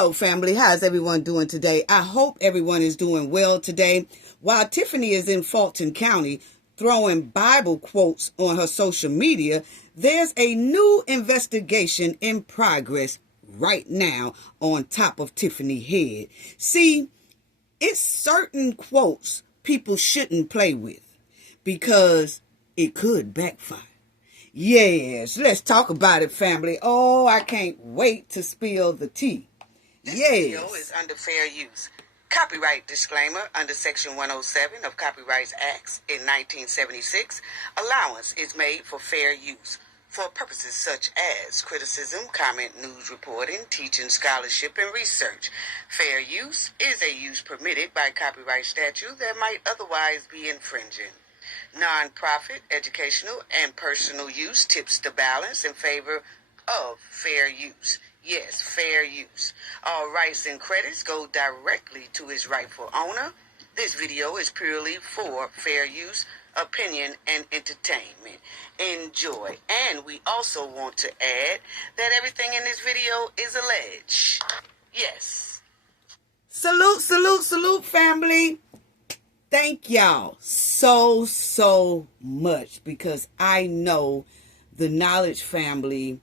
Hello, family. How's everyone doing today? I hope everyone is doing well today. While Tiffany is in Fulton County throwing Bible quotes on her social media, there's a new investigation in progress right now on top of Tiffany's head. See, it's certain quotes people shouldn't play with because it could backfire. Yes, let's talk about it, family. Oh, I can't wait to spill the tea. This video is under fair use. Copyright disclaimer under Section 107 of Copyrights Acts in 1976. Allowance is made for fair use for purposes such as criticism, comment, news reporting, teaching, scholarship, and research. Fair use is a use permitted by copyright statute that might otherwise be infringing. Non-profit, educational, and personal use tips the balance in favor of fair use. Yes, fair use. All rights and credits go directly to its rightful owner. This video is purely for fair use, opinion, and entertainment. Enjoy. And we also want to add that everything in this video is alleged. Yes. Salute, salute, salute, family. Thank y'all so much, because I know the Knowledge family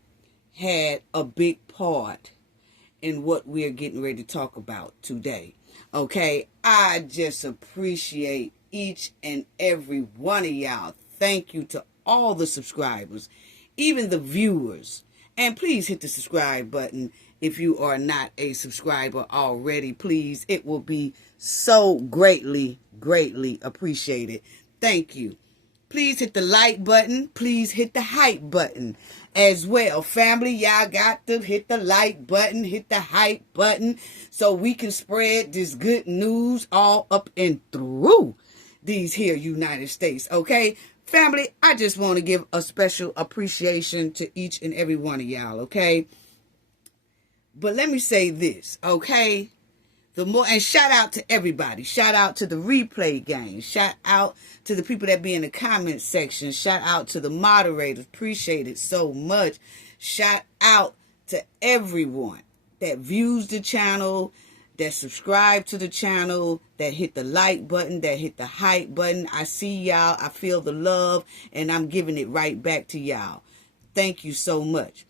had a big part in what we're getting ready to talk about today. Okay, I just appreciate each and every one of y'all. Thank you to all the subscribers, even the viewers. And please hit the subscribe button if you are not a subscriber already. Please, it will be so greatly appreciated. Thank you. Please hit the like button. Please hit the hype button as well. Family, y'all got to hit the like button, hit the hype button, so we can spread this good news all up and through these here United States. Okay, family, I just want to give a special appreciation to each and every one of y'all. Okay, but let me say this. Okay, and shout out to everybody. Shout out to the replay gang. Shout out to the people that be in the comment section. Shout out to the moderators. Appreciate it so much. Shout out to everyone that views the channel, that subscribe to the channel, that hit the like button, that hit the hype button. I see y'all. I feel the love, and I'm giving it right back to y'all. Thank you so much.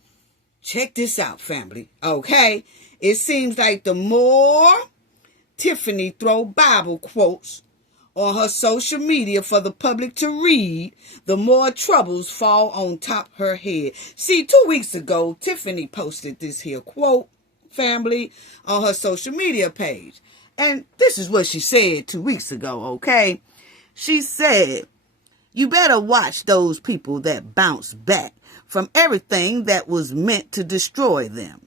Check this out, family. Okay? It seems like the more Tiffany throw Bible quotes on her social media for the public to read, the more troubles fall on top her head. See, 2 weeks ago, Tiffany posted this here quote, family, on her social media page. And this is what she said 2 weeks ago, okay? She said, "You better watch those people that bounce back from everything that was meant to destroy them.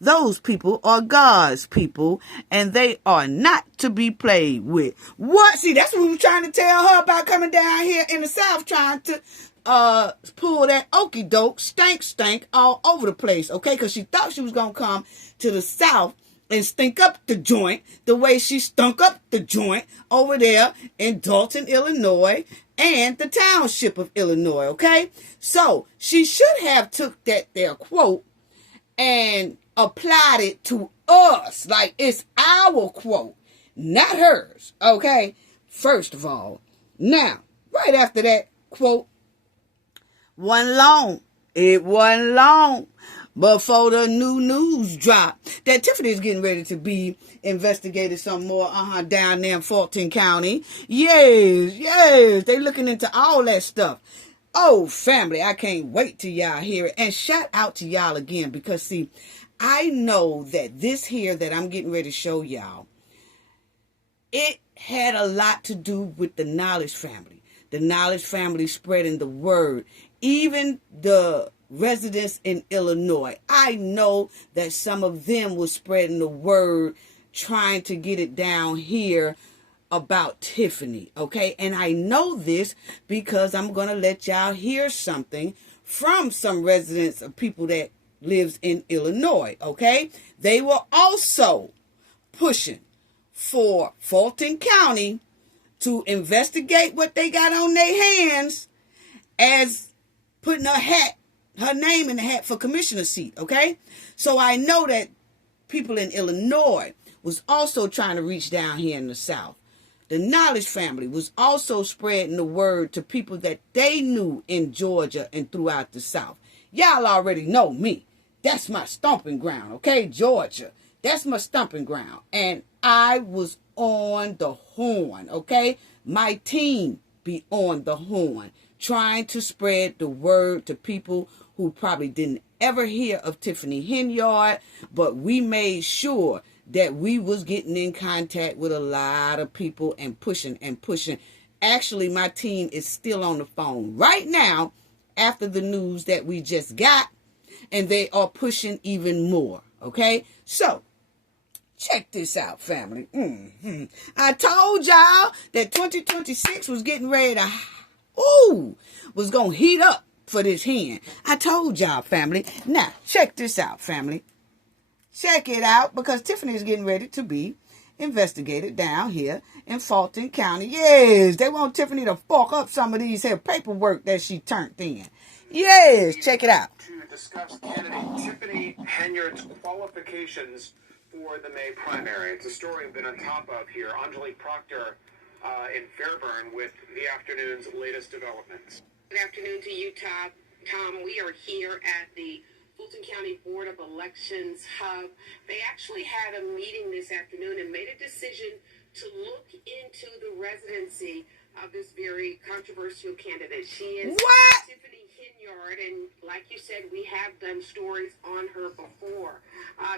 Those people are God's people, and they are not to be played with." What? See, that's what we were trying to tell her about coming down here in the South, trying to pull that okie doke, stank all over the place, okay? Because she thought she was going to come to the South and stink up the joint the way she stunk up the joint over there in Dalton, Illinois, and the township of Illinois, okay? So she should have took that there quote and applied it to us, like it's our quote, not hers, okay? First of all, now, right after that quote, it wasn't long before the new news dropped that Tiffany is getting ready to be investigated some more down there in Fulton County. Yes, they looking into all that stuff. Oh, family, I can't wait till y'all hear it. And shout out to y'all again, because see, I know that this here that I'm getting ready to show y'all, it had a lot to do with the Knowledge family. The Knowledge family spreading the word. Even the residents in Illinois. I know that some of them were spreading the word, trying to get it down here about Tiffany, okay? And I know this because I'm going to let y'all hear something from some residents of people that lives in Illinois, okay? They were also pushing for Fulton County to investigate what they got on their hands as putting her name in the hat for commissioner seat, okay? So I know that people in Illinois was also trying to reach down here in the South. The Knowledge family was also spreading the word to people that they knew in Georgia and throughout the South. Y'all already know me. That's my stomping ground, okay? Georgia. That's my stomping ground. And I was on the horn, okay? My team be on the horn, trying to spread the word to people who probably didn't ever hear of Tiffany Henyard, but we made sure that we was getting in contact with a lot of people and pushing and pushing. Actually, my team is still on the phone right now after the news that we just got, and they are pushing even more, okay? So, check this out, family. I told y'all that 2026 was getting ready to, was going to heat up for this hen. I told y'all, family. Now, check this out, family. Check it out, because Tiffany is getting ready to be investigated down here in Fulton County. Yes, they want Tiffany to fork up some of these here paperwork that she turned in. Yes, check it out. To discuss candidate Tiffany Henyard's qualifications for the May primary. It's a story we've been on top of here. Angelique Proctor in Fairburn with the afternoon's latest developments. Good afternoon to you, Tom. We are here at the Fulton County Board of Elections Hub. They actually had a meeting this afternoon and made a decision to look into the residency of this very controversial candidate. She is Tiffany Henyard, and like you said, we have done stories on her before.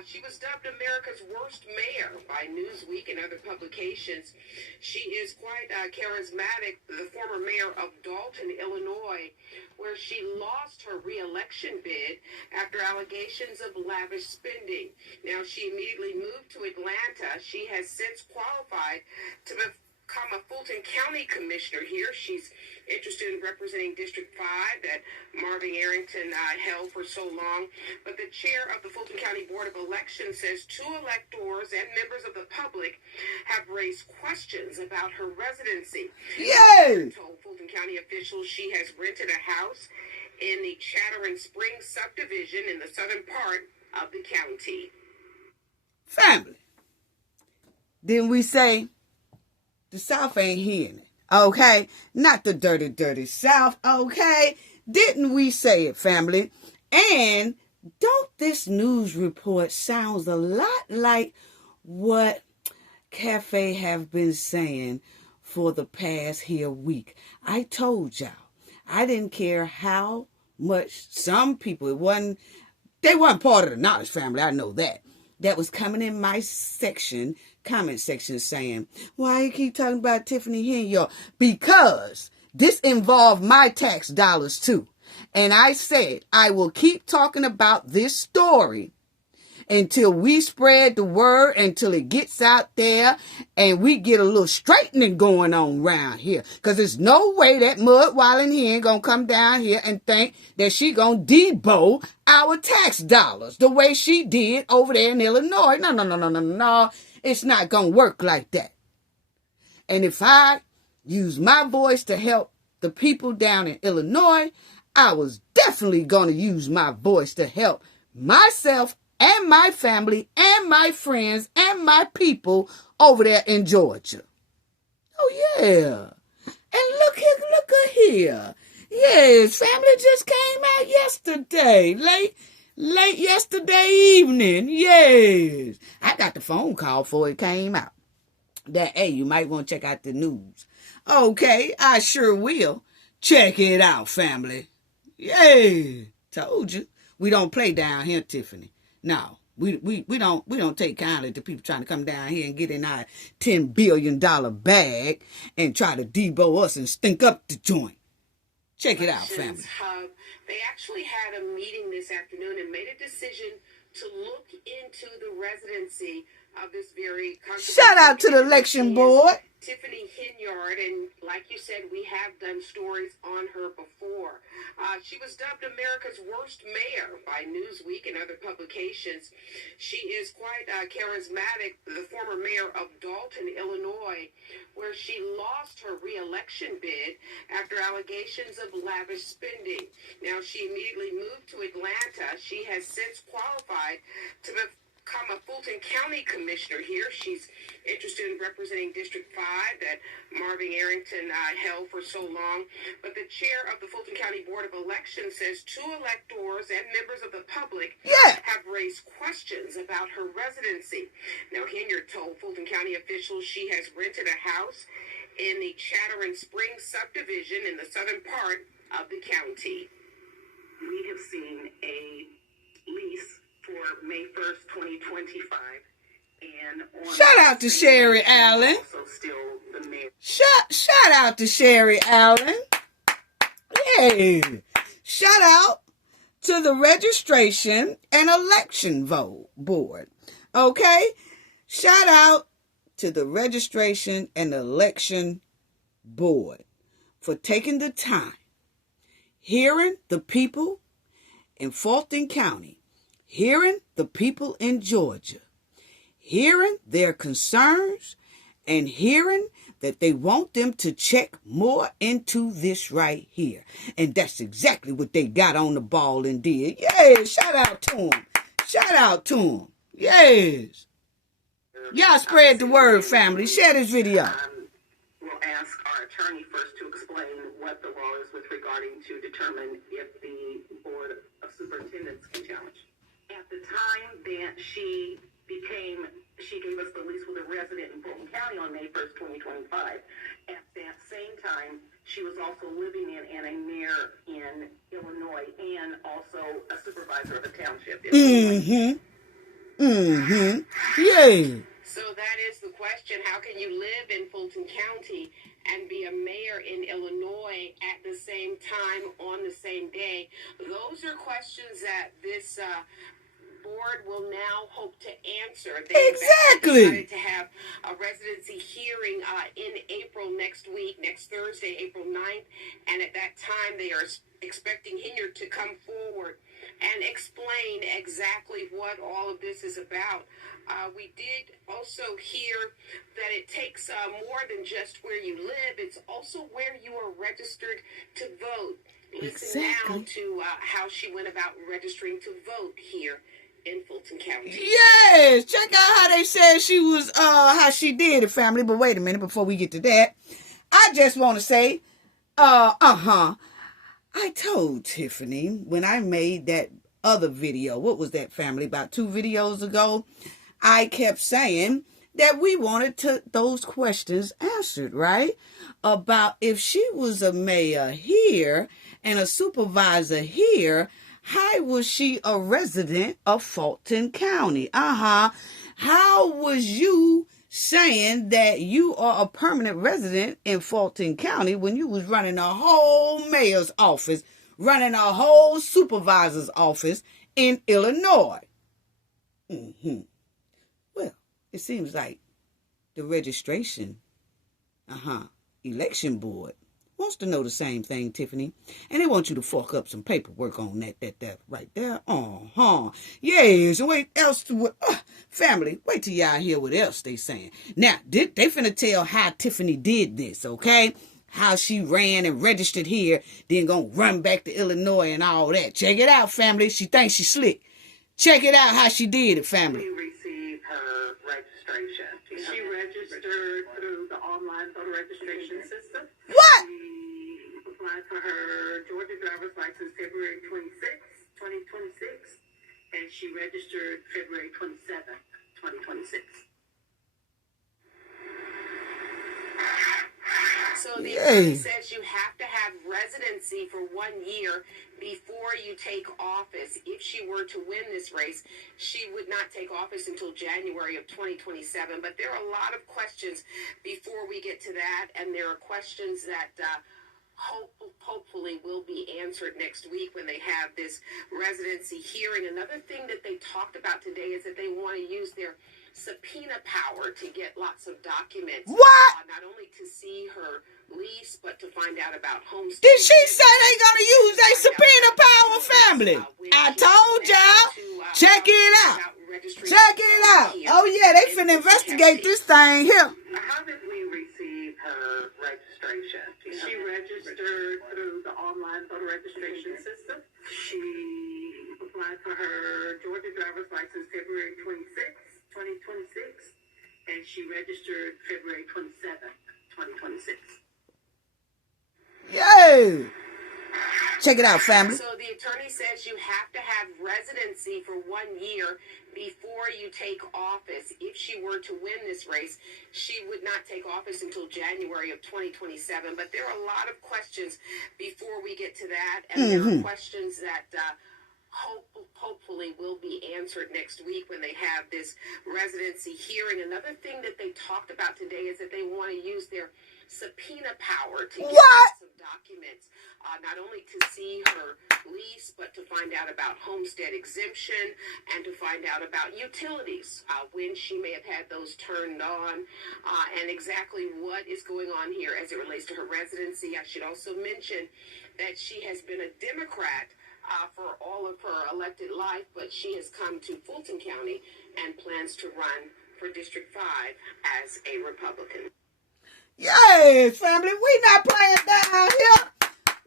She was dubbed America's worst mayor by Newsweek and other publications. She is quite charismatic, the former mayor of Dalton, Illinois, where she lost her re-election bid after allegations of lavish spending. Now, she immediately moved to Atlanta. She has since qualified to become a Fulton County commissioner here. She's interested in representing District 5 that Marvin Arrington held for so long. But the chair of the Fulton County Board of Elections says 2 electors and members of the public have raised questions about her residency. Yay! Told Fulton County officials she has rented a house in the Chattering Springs subdivision in the southern part of the county. Family, didn't we say the South ain't hearing it? Okay? Not the dirty, dirty South. Okay? Didn't we say it, family? And don't this news report sounds a lot like what Cafe have been saying for the past here week? I told y'all, I didn't care how much some people, they weren't part of the Knowledge family, I know that was coming in my comment section saying, why you keep talking about Tiffany Henyard? Because this involved my tax dollars too. And I said, I will keep talking about this story until we spread the word, until it gets out there and we get a little straightening going on around here. Because there's no way that mud wilding hen gonna come down here and think that she gonna debo our tax dollars the way she did over there in Illinois. No. It's not gonna work like that. And if I use my voice to help the people down in Illinois, I was definitely gonna use my voice to help myself and my family and my friends and my people over there in Georgia. Oh, yeah. And look here. Yes, family just came out yesterday. Late yesterday evening. Yes. I got the phone call before it came out. That, hey, you might want to check out the news. Okay, I sure will. Check it out, family. Yeah. Told you. We don't play down here, Tiffany. No, we don't take kindly to people trying to come down here and get in our $10 billion bag and try to debo us and stink up the joint. Check it out, family. They actually had a meeting this afternoon and made a decision to look into the residency of this very shout out to the election board. Tiffany Henyard, and like you said, we have done stories on her before. She was dubbed America's worst mayor by Newsweek and other publications. She is quite charismatic, the former mayor of Dalton, Illinois, where she lost her re-election bid after allegations of lavish spending. Now, she immediately moved to Atlanta. She has since qualified to become a Fulton County commissioner here. She's interested in representing District 5 that Marvin Arrington held for so long. But the chair of the Fulton County Board of Elections says 2 electors and members of the public have raised questions about her residency. Now, Henyard told Fulton County officials she has rented a house in the Chattering Springs subdivision in the southern part of the county. We have seen a lease for May 1st, 2025. And shout out to Sherry Allen. Shout out to Sherry Allen. Yay. Shout out to the Registration and Election Board. Okay? Shout out to the Registration and Election Board for taking the time, hearing the people in Fulton County, hearing the people in Georgia, hearing their concerns, and hearing that they want them to check more into this right here. And that's exactly what they got on the ball and did. Yes, shout out to them. Shout out to them. Yes. Y'all spread the word, family. Share this video. We'll ask our attorney first to explain what the law is with regarding to determine if the Board of Superintendents can challenge. At the time that she gave us the lease with a resident in Fulton County on May 1st, 2025. At that same time, she was also living in and a mayor in Illinois and also a supervisor of a township in Illinois. Yay. So that is the question. How can you live in Fulton County and be a mayor in Illinois at the same time on the same day? Those are questions that this board will now hope to answer. They decided to have a residency hearing in April next week, next Thursday, April 9th. And at that time, they are expecting Henyard to come forward and explain exactly what all of this is about. We did also hear that it takes more than just where you live. It's also where you are registered to vote. Listen now to how she went about registering to vote here in Fulton County. Yes, check out how they said she was, how she did it, family. But wait a minute, before we get to that, I just want to say, I told Tiffany when I made that other video, what was that, family, about 2 videos ago, I kept saying that we wanted those questions answered, right? About if she was a mayor here and a supervisor here, how was she a resident of Fulton County? How was you saying that you are a permanent resident in Fulton County when you was running a whole mayor's office, running a whole supervisor's office in Illinois? Well, it seems like the registration, election board wants to know the same thing, Tiffany. And they want you to fork up some paperwork on that right there. Yes, and wait else family, wait till y'all hear what else they saying. Now, they finna tell how Tiffany did this, okay? How she ran and registered here, then gonna run back to Illinois and all that. Check it out, family. She thinks she's slick. Check it out how she did it, family. She received her registration. She registered through the online voter registration system. What? She applied for her Georgia driver's license February 26th, 2026, and she registered February 27th, 2026. So the attorney says you have to have residency for 1 year before you take office. If she were to win this race, she would not take office until January of 2027. But there are a lot of questions before we get to that, and there are questions that hopefully will be answered next week when they have this residency hearing. Another thing that they talked about today is that they want to use their subpoena power to get lots of documents. What? Not only to see her lease, but to find out about homestead. Did she say they gonna use their subpoena power, family? I told y'all. Check it out. Check it out. Oh yeah, they finna investigate this thing here. How did we receive her registration? She registered through the online voter registration system. She applied for her Georgia driver's license February 26th, 2026, and she registered February 27th, 2026. Yay! Check it out, family. So the attorney says you have to have residency for 1 year before you take office. If she were to win this race, she would not take office until January of 2027. But there are a lot of questions before we get to that. And there are questions that hopefully will be answered next week when they have this residency hearing. Another thing that they talked about today is that they want to use their subpoena power to get some documents, not only to see her lease, but to find out about homestead exemption and to find out about utilities, when she may have had those turned on, and exactly what is going on here as it relates to her residency. I should also mention that she has been a Democrat for all of her elected life, but she has come to Fulton County and plans to run for District 5 as a Republican. Yay, family. We not playing down here.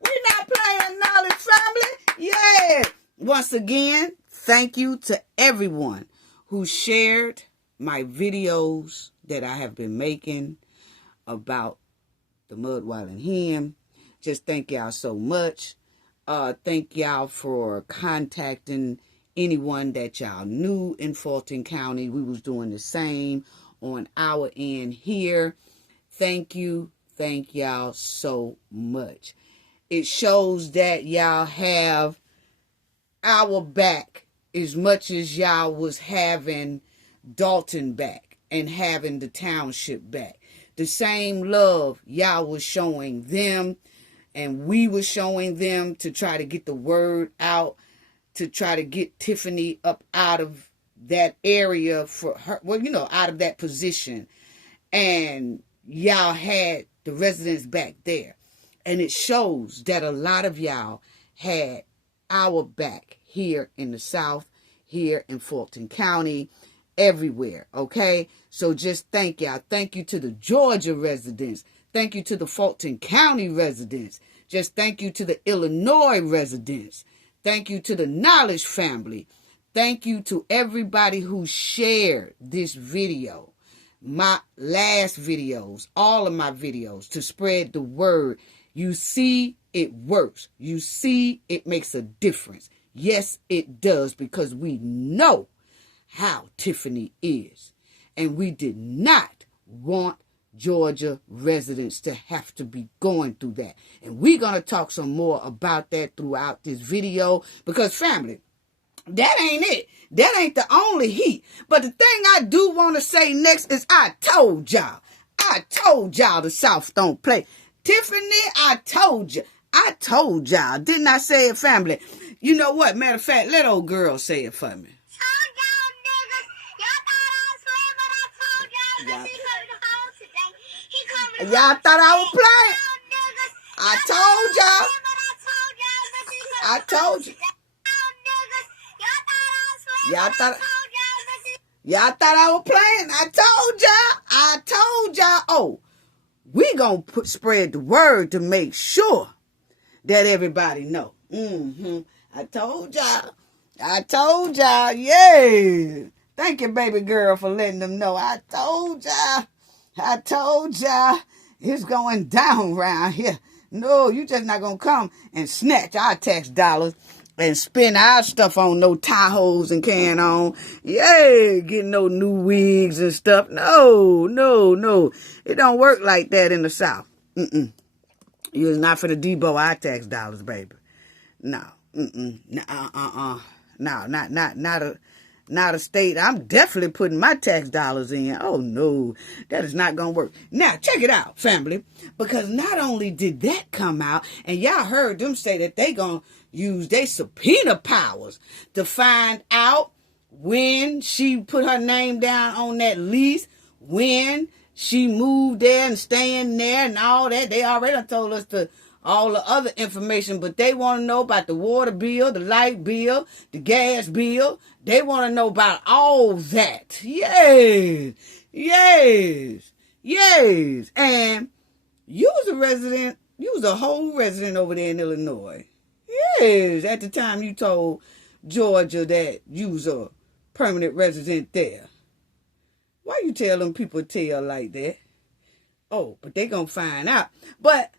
We not playing knowledge, family. Yeah. Once again, thank you to everyone who shared my videos that I have been making about the Mudwilling Hen. Just thank y'all so much. Thank y'all for contacting anyone that y'all knew in Fulton County. We was doing the same on our end here. Thank you. Thank y'all so much. It shows that y'all have our back as much as y'all was having Dalton back and having the township back. The same love y'all was showing them and we were showing them to try to get the word out, to try to get Tiffany up out of that area for her, well, you know, out of that position. And y'all had the residents back there. And it shows that a lot of y'all had our back here in the South, here in Fulton County, everywhere, okay? So just thank y'all. Thank you to the Georgia residents. Thank you to the Fulton County residents. Just thank you to the Illinois residents. Thank you to the Knowledge family. Thank you to everybody who shared this video. My last videos, all of my videos, to spread the word. You see, it works. You see, it makes a difference. Yes, it does, because we know how Tiffany is. And we did not want Georgia residents to have to be going through that. And we're going to talk some more about that throughout this video, because family, that ain't it. That ain't the only heat. But the thing I do want to say next is I told y'all. I told y'all the South don't play. Tiffany, I told you. I told y'all. Didn't I say it, family? You know what? Matter of fact, let old girl say it for me. Y'all thought I was playing. I told y'all. I told you. Y'all thought I was playing. I told y'all. I told y'all. Oh, we gonna spread the word to make sure that everybody know. I told y'all. I told y'all. Yeah. Thank you, baby girl, for letting them know. I told y'all. I told y'all. It's going down around here. No, you just not gonna come and snatch our tax dollars and spend our stuff on no Tahoes and can on. Yeah, getting no new wigs and stuff. No. It don't work like that in the South. You is not for the Debo our tax dollars, baby. No. No, not a state. I'm definitely putting my tax dollars in. Oh, no. That is not going to work. Now, check it out, family. Because not only did that come out, and y'all heard them say that they going to use their subpoena powers to find out when she put her name down on that lease, when she moved there and staying there and all that. They already told us all the other information, but they want to know about the water bill, the light bill, the gas bill. They want to know about all that. Yes. And you was a resident, you was a whole resident over there in Illinois. Yes, at the time you told Georgia that you's a permanent resident there. Why you tell them people tell like that? Oh, but they gonna find out. But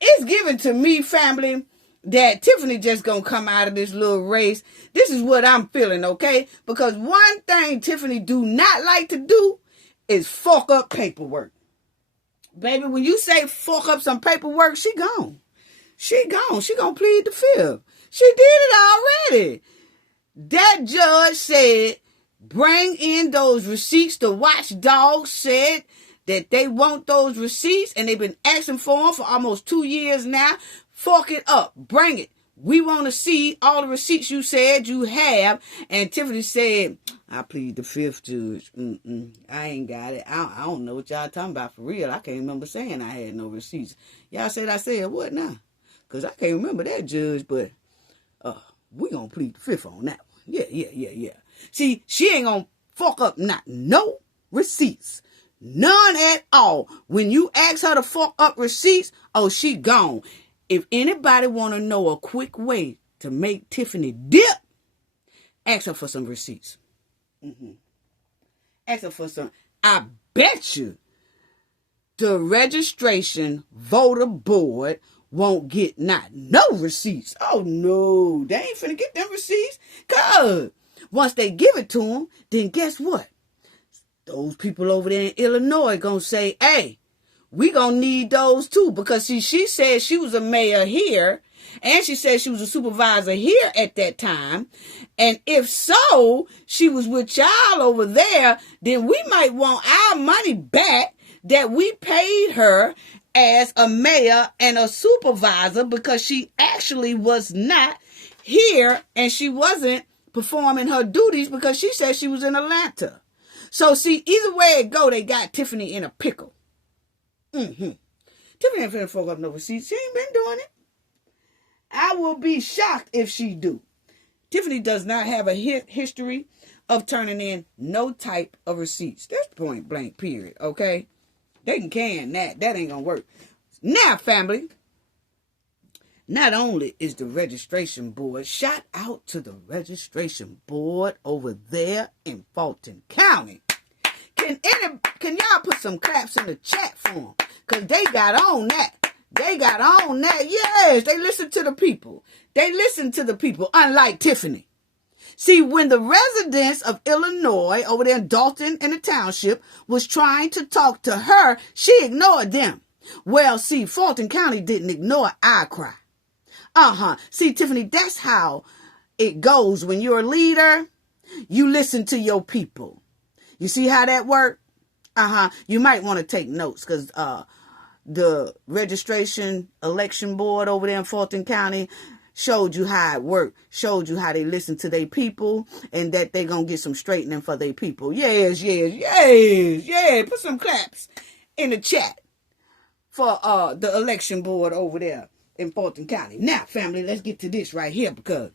it's given to me, family, that Tiffany just gonna come out of this little race. This is what I'm feeling, okay? Because one thing Tiffany do not like to do is fuck up paperwork. Baby, when you say fuck up some paperwork, she gone. She gone. She gonna plead the fifth. She did it already. That judge said, bring in those receipts. The watchdogs said that they want those receipts, and they've been asking for them for almost 2 years now. Fuck it up. Bring it. We want to see all the receipts you said you have. And Tiffany said, I plead the fifth, Judge. I ain't got it. I don't know what y'all talking about for real. I can't remember saying I had no receipts. Y'all said I said what now? Because I can't remember that, Judge. But we going to plead the fifth on that one. Yeah. See, she ain't going to fuck up no receipts. None at all. When you ask her to fuck up receipts, oh, she gone. If anybody want to know a quick way to make Tiffany dip, ask her for some receipts. Ask her for some. I bet you the registration voter board won't get no receipts. Oh, no. They ain't finna get them receipts. Because once they give it to them, then guess what? Those people over there in Illinois gonna say, hey, we gonna need those too. Because she said she was a mayor here, and she said she was a supervisor here at that time. And if so, she was with y'all over there, then we might want our money back that we paid her as a mayor and a supervisor, because she actually was not here and she wasn't performing her duties because she said she was in Atlanta. So, see, either way it go, they got Tiffany in a pickle. Tiffany ain't finna fuck up no receipts. She ain't been doing it. I will be shocked if she do. Tiffany does not have a history of turning in no type of receipts. That's point blank, period, okay? They can that. That ain't gonna work. Now, family, not only is the registration board, shout out to the registration board over there in Fulton County. Can y'all put some claps in the chat for them? Because they got on that. Yes, they listen to the people. Unlike Tiffany. See, when the residents of Illinois over there in Dalton in the township was trying to talk to her, she ignored them. Well, see, Fulton County didn't ignore our cry. See, Tiffany, that's how it goes. When you're a leader, you listen to your people. You see how that works? You might want to take notes, because the registration election board over there in Fulton County showed you how it worked, showed you how they listen to their people, and that they going to get some straightening for their people. Yes. Put some claps in the chat for the election board over there in Fulton County. Now, family, let's get to this right here, because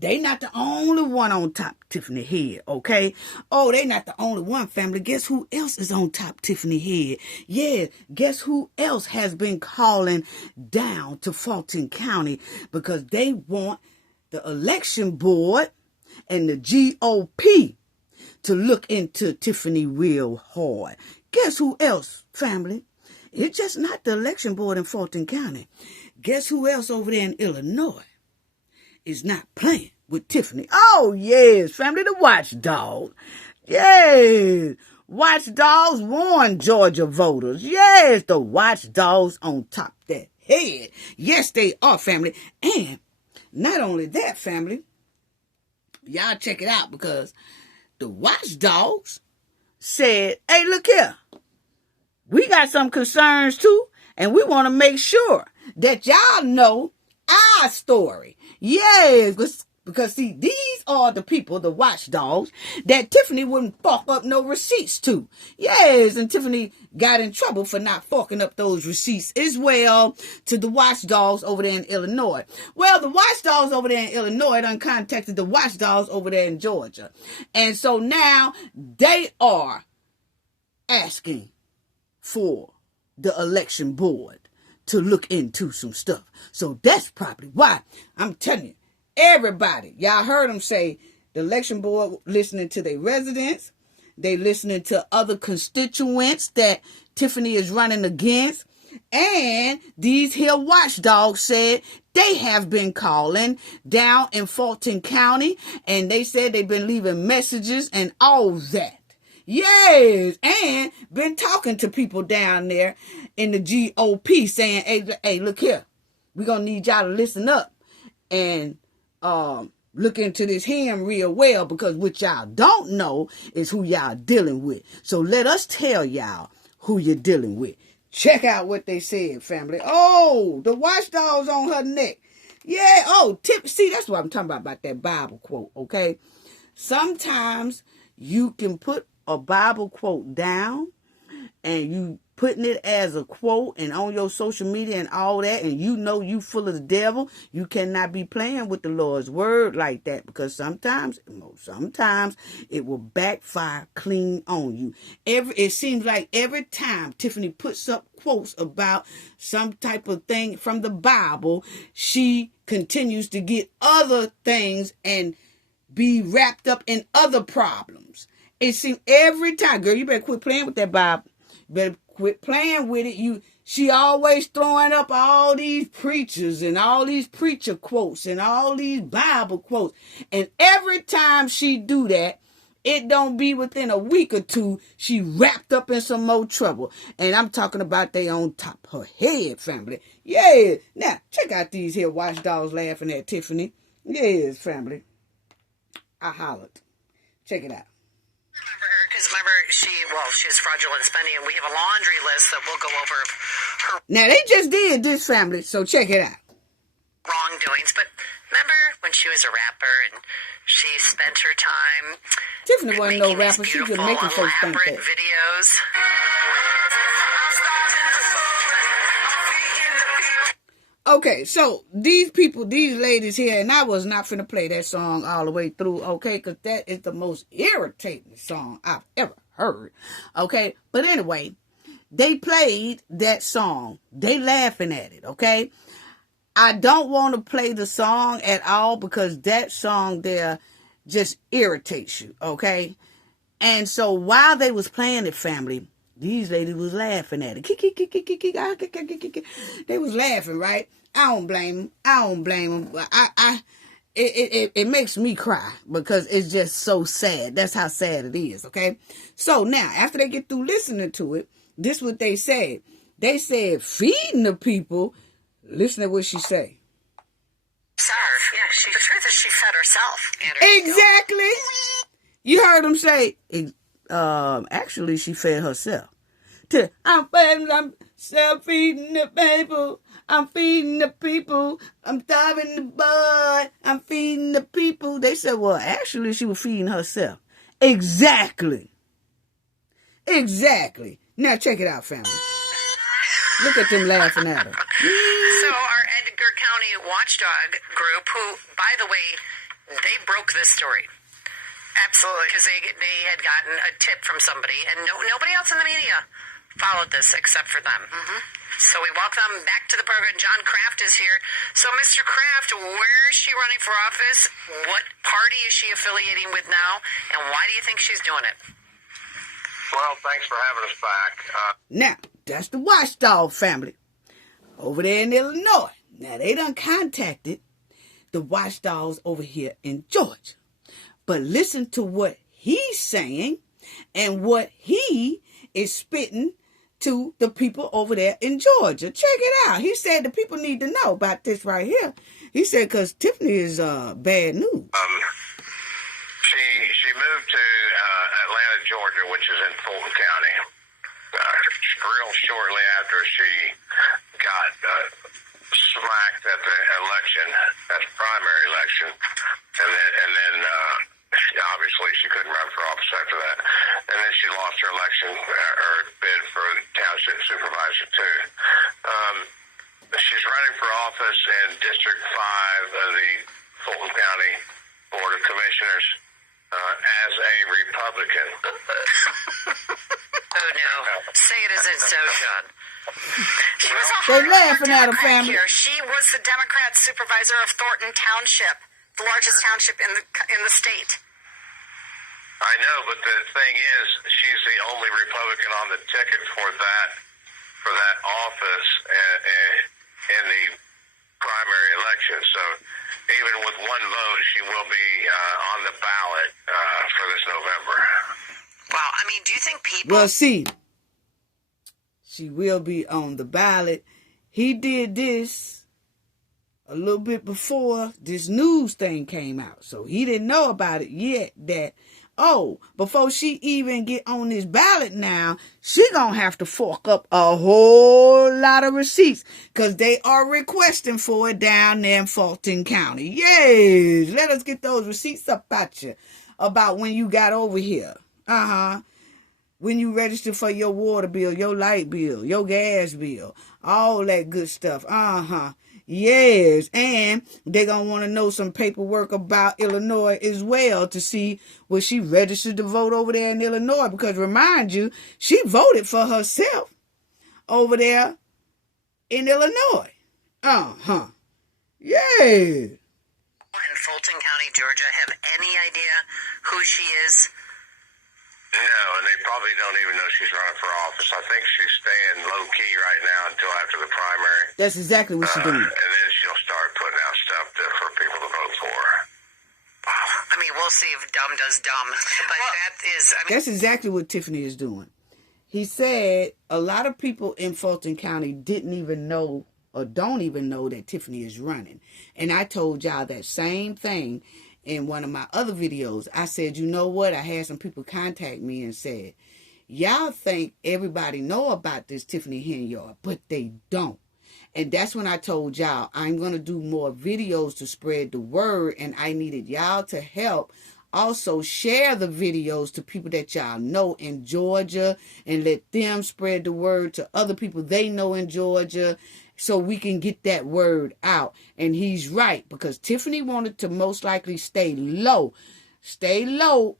they not the only one on top Tiffany head, okay? Oh, they not the only one, family. Guess who else is on top Tiffany head? Yeah, guess who else has been calling down to Fulton County because they want the election board and the GOP to look into Tiffany real hard. Guess who else, family? It's just not the election board in Fulton County. Guess who else over there in Illinois is not playing with Tiffany? Oh, yes, family, the watchdog. Yes, watchdogs warn Georgia voters. Yes, the watchdogs on top that head. Yes, they are, family. And not only that, family, y'all check it out, because the watchdogs said, hey, look here. We got some concerns too, and we want to make sure that y'all know our story. Yes, because see, these are the people, the watchdogs, that Tiffany wouldn't fuck up no receipts to. Yes, and Tiffany got in trouble for not fucking up those receipts as well to the watchdogs over there in Illinois. Well, the watchdogs over there in Illinois done contacted the watchdogs over there in Georgia. And so now they are asking for the election board to look into some stuff. So that's probably why I'm telling you, Everybody. Y'all heard them say the election board listening to their residents. They listening to other constituents that Tiffany is running against. And these here watchdogs said they have been calling down in Fulton County. And they said they've been leaving messages and all that. Yes, and been talking to people down there in the GOP saying, hey, look here. We're going to need y'all to listen up and look into this him real well, because what y'all don't know is who y'all dealing with. So let us tell y'all who you're dealing with. Check out what they said, family. Oh, the watchdogs on her neck. Yeah, see, that's what I'm talking about that Bible quote, okay? Sometimes you can put a Bible quote down and you putting it as a quote and on your social media and all that, and you know you full of the devil. You cannot be playing with the Lord's word like that, because sometimes it will backfire clean on you. It seems like every time Tiffany puts up quotes about some type of thing from the Bible, she continues to get other things and be wrapped up in other problems. It seems every time, girl, you better quit playing with that Bible. You better quit playing with it. She always throwing up all these preachers and all these preacher quotes and all these Bible quotes. And every time she do that, it don't be within a week or two, she wrapped up in some more trouble. And I'm talking about they on top of her head, family. Yeah. Now, check out these here watchdogs laughing at Tiffany. Yes, family. I hollered. Check it out. Remember, she's fraudulent spending, and we have a laundry list that we'll go over her. Now, they just did this, family, so check it out. Wrongdoings, but remember when she was a rapper and she spent her time. Tiffany wasn't no rapper, she was making folks think that. Videos. Okay, so these people, these ladies here, and I was not finna play that song all the way through, okay, because that is the most irritating song I've ever heard, okay? But anyway, they played that song. They laughing at it, okay? I don't want to play the song at all because that song there just irritates you, okay? And so while they was playing it, family, these ladies was laughing at it. They was laughing, right? I don't blame them. But it makes me cry because it's just so sad. That's how sad it is, okay? So now, after they get through listening to it, this is what they said. They said, feeding the people. Listen to what she say. The truth is she fed herself. Exactly. You heard them say, actually, she fed herself. I'm feeding the people. I'm feeding the people. I'm starving the boy. I'm feeding the people. They said, well, actually, she was feeding herself. Exactly. Now, check it out, family. Look at them laughing at her. So our Edgar County watchdog group, who, by the way, they broke this story. Absolutely. Because they had gotten a tip from somebody, and nobody else in the media followed this except for them. Mm-hmm. So we welcome back to the program. John Kraft is here. So, Mr. Kraft, where is she running for office? What party is she affiliating with now? And why do you think she's doing it? Well, thanks for having us back. Now, that's the watchdog family over there in Illinois. Now, they done contacted the watchdogs over here in Georgia. But listen to what he's saying and what he is spitting to the people over there in Georgia. Check it out. He said the people need to know about this right here. He said because Tiffany is bad news. She moved to Atlanta, Georgia, which is in Fulton County, real shortly after she got smacked at the election, at the primary election, and then obviously she couldn't run for office after that, and then she lost her election, or bid for township supervisor too. She's running for office in District 5 of the Fulton County Board of Commissioners as a Republican. Oh no! Say it isn't so, John. She was a They're laughing at her, family. She was the Democrat supervisor of Thornton Township the largest township in the state. I know, but the thing is, she's the only Republican on the ticket for that office in the primary election. So even with one vote, she will be on the ballot for this November. Wow, I mean, do you think people... Well, see, she will be on the ballot. He did this a little bit before this news thing came out. So he didn't know about it yet that, before she even get on this ballot now, she gonna have to fork up a whole lot of receipts because they are requesting for it down there in Fulton County. Yes, let us get those receipts up at you about when you got over here. When you register for your water bill, your light bill, your gas bill, all that good stuff. Yes, and they're going to want to know some paperwork about Illinois as well to see where she registered to vote over there in Illinois. Because remind you, she voted for herself over there in Illinois. Yeah. In Fulton County, Georgia, have any idea who she is? No, and they probably don't even know she's running for office. I think she's staying low-key right now until after the primary. That's exactly what she's doing. And then she'll start putting out stuff for people to vote for her. I mean, we'll see if dumb does dumb. But that's exactly what Tiffany is doing. He said a lot of people in Fulton County didn't even know or don't even know that Tiffany is running. And I told y'all that same thing in one of my other videos. I said, you know what? I had some people contact me and said, y'all think everybody know about this Tiffany Henyard, but they don't. And that's when I told y'all I'm going to do more videos to spread the word, and I needed y'all to help also share the videos to people that y'all know in Georgia and let them spread the word to other people they know in Georgia so we can get that word out. And he's right, because Tiffany wanted to most likely stay low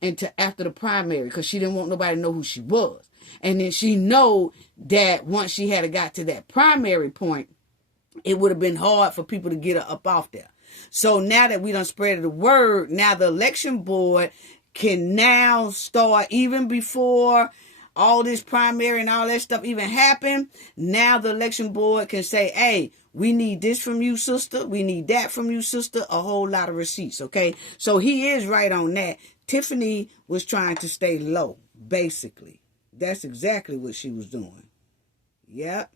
until after the primary because she didn't want nobody to know who she was. And then she know that once she had got to that primary point, it would have been hard for people to get her up off there. So now that we done spread the word, now the election board can now start, even before all this primary and all that stuff even happened. Now the election board can say, hey, we need this from you, sister. We need that from you, sister. A whole lot of receipts, okay? So he is right on that. Tiffany was trying to stay low, basically. That's exactly what she was doing. Yep.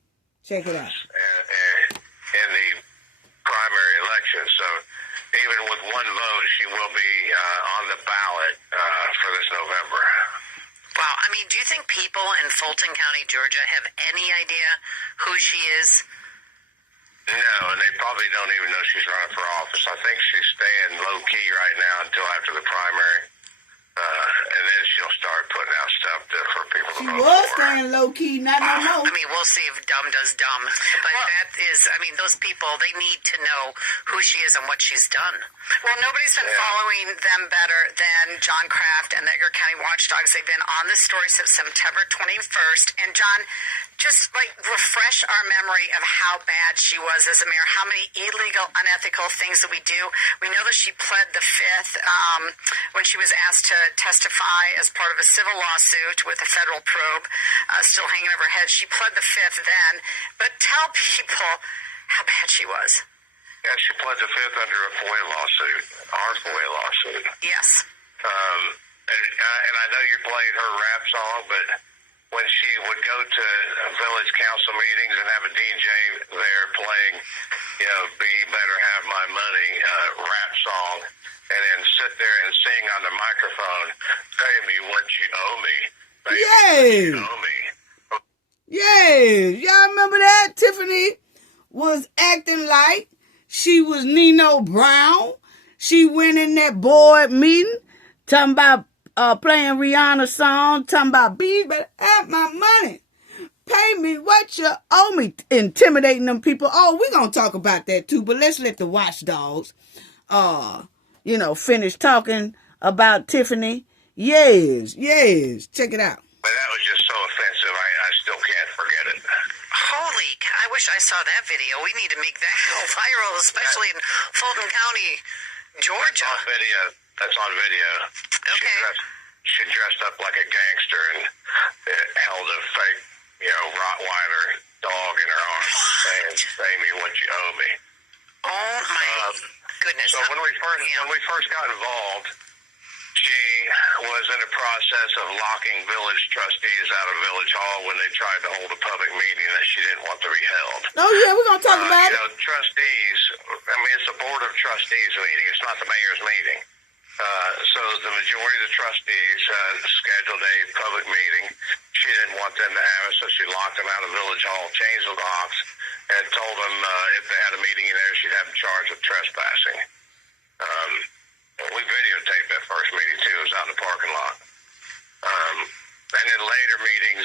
Check it out. In the primary election, so even with one vote, she will be on the ballot for this November. Wow, I mean, do you think people in Fulton County, Georgia, have any idea who she is? No, and they probably don't even know she's running for office. I think she's staying low-key right now until after the primary. And then she'll start putting out stuff for people to vote for. She was staying low-key, not no more. I mean, we'll see if dumb does dumb. But those people, they need to know who she is and what she's done. Well, nobody's been following them better than John Kraft and the Edgar County watchdogs. They've been on this story since September 21st. And John, just refresh our memory of how bad she was as a mayor, how many illegal, unethical things that we do. We know that she pled the fifth when she was asked to testify as part of a civil lawsuit with a federal probe still hanging over her head. She pled the fifth then. But tell people how bad she was. Yeah, she pled the fifth under a FOIA lawsuit, our FOIA lawsuit. Yes. And I know you're playing her rap song, but when she would go to village council meetings and have a DJ there playing, Be Better Have My Money, rap song, and then sit there and sing on the microphone, pay me what you owe me. Pay me what you owe me. Yeah. Y'all remember that? Tiffany was acting like she was Nino Brown. She went in that board meeting talking about playing Rihanna's song, talking about be better have my money. Pay me what you owe me. Intimidating them people. Oh, we're going to talk about that too, but let's let the watchdogs, finish talking about Tiffany. Yes. Check it out. But that was just so offensive, I still can't forget it. I wish I saw that video. We need to make that go viral, especially in Fulton County. Georgia. That's on video. That's on video. Okay. She dressed up like a gangster and held a fake, Rottweiler dog in her arms, saying, "Pay me what you owe me." Oh my goodness! So when we first got involved, she was in the process of locking village trustees out of Village Hall when they tried to hold a public meeting that she didn't want to be held. Oh yeah, we're gonna talk about it. Trustees. I mean, it's a board of trustees meeting. It's not the mayor's meeting. So the majority of the trustees scheduled a public meeting. She didn't want them to have it, so she locked them out of Village Hall, changed the locks, and told them if they had a meeting in there, she'd have them charged with trespassing. We videotaped that first meeting, too. It was out in the parking lot. And in later meetings,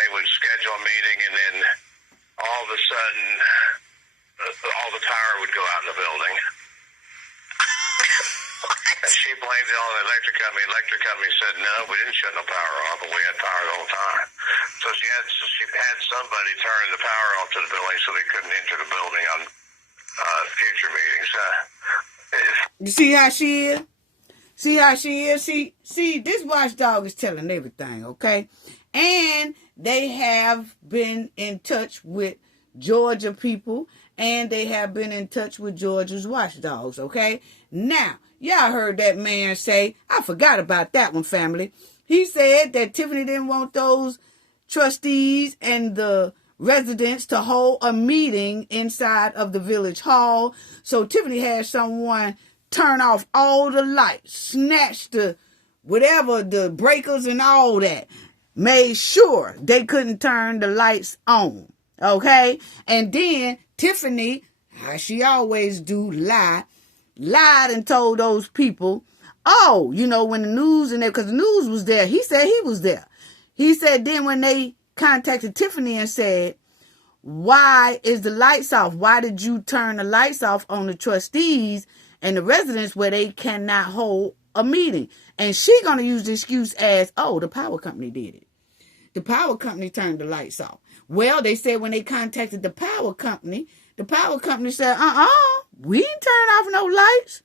they would schedule a meeting, and then all of a sudden, all the power would go out in the building. And she blamed it on the electric company. The electric company said, no, we didn't shut no power off, but we had power the whole time. So she had somebody turn the power off to the building so they couldn't enter the building on future meetings. You see how she is? See how she is? See, this watchdog is telling everything, okay? And they have been in touch with Georgia people, and they have been in touch with Georgia's watchdogs, okay? Now, y'all heard that man say, I forgot about that one, family. He said that Tiffany didn't want those trustees and the residents to hold a meeting inside of the village hall. So Tiffany had someone turn off all the lights, snatch the breakers and all that. Made sure they couldn't turn the lights on. Okay? And then Tiffany, how she always do, lied and told those people, when the news and because the news was there, he said he was there. He said then when they contacted Tiffany and said, why is the lights off? Why did you turn the lights off on the trustees and the residents where they cannot hold a meeting? And she going to use the excuse as, the power company did it. The power company turned the lights off. Well, they said when they contacted the power company said, we didn't turn off no lights.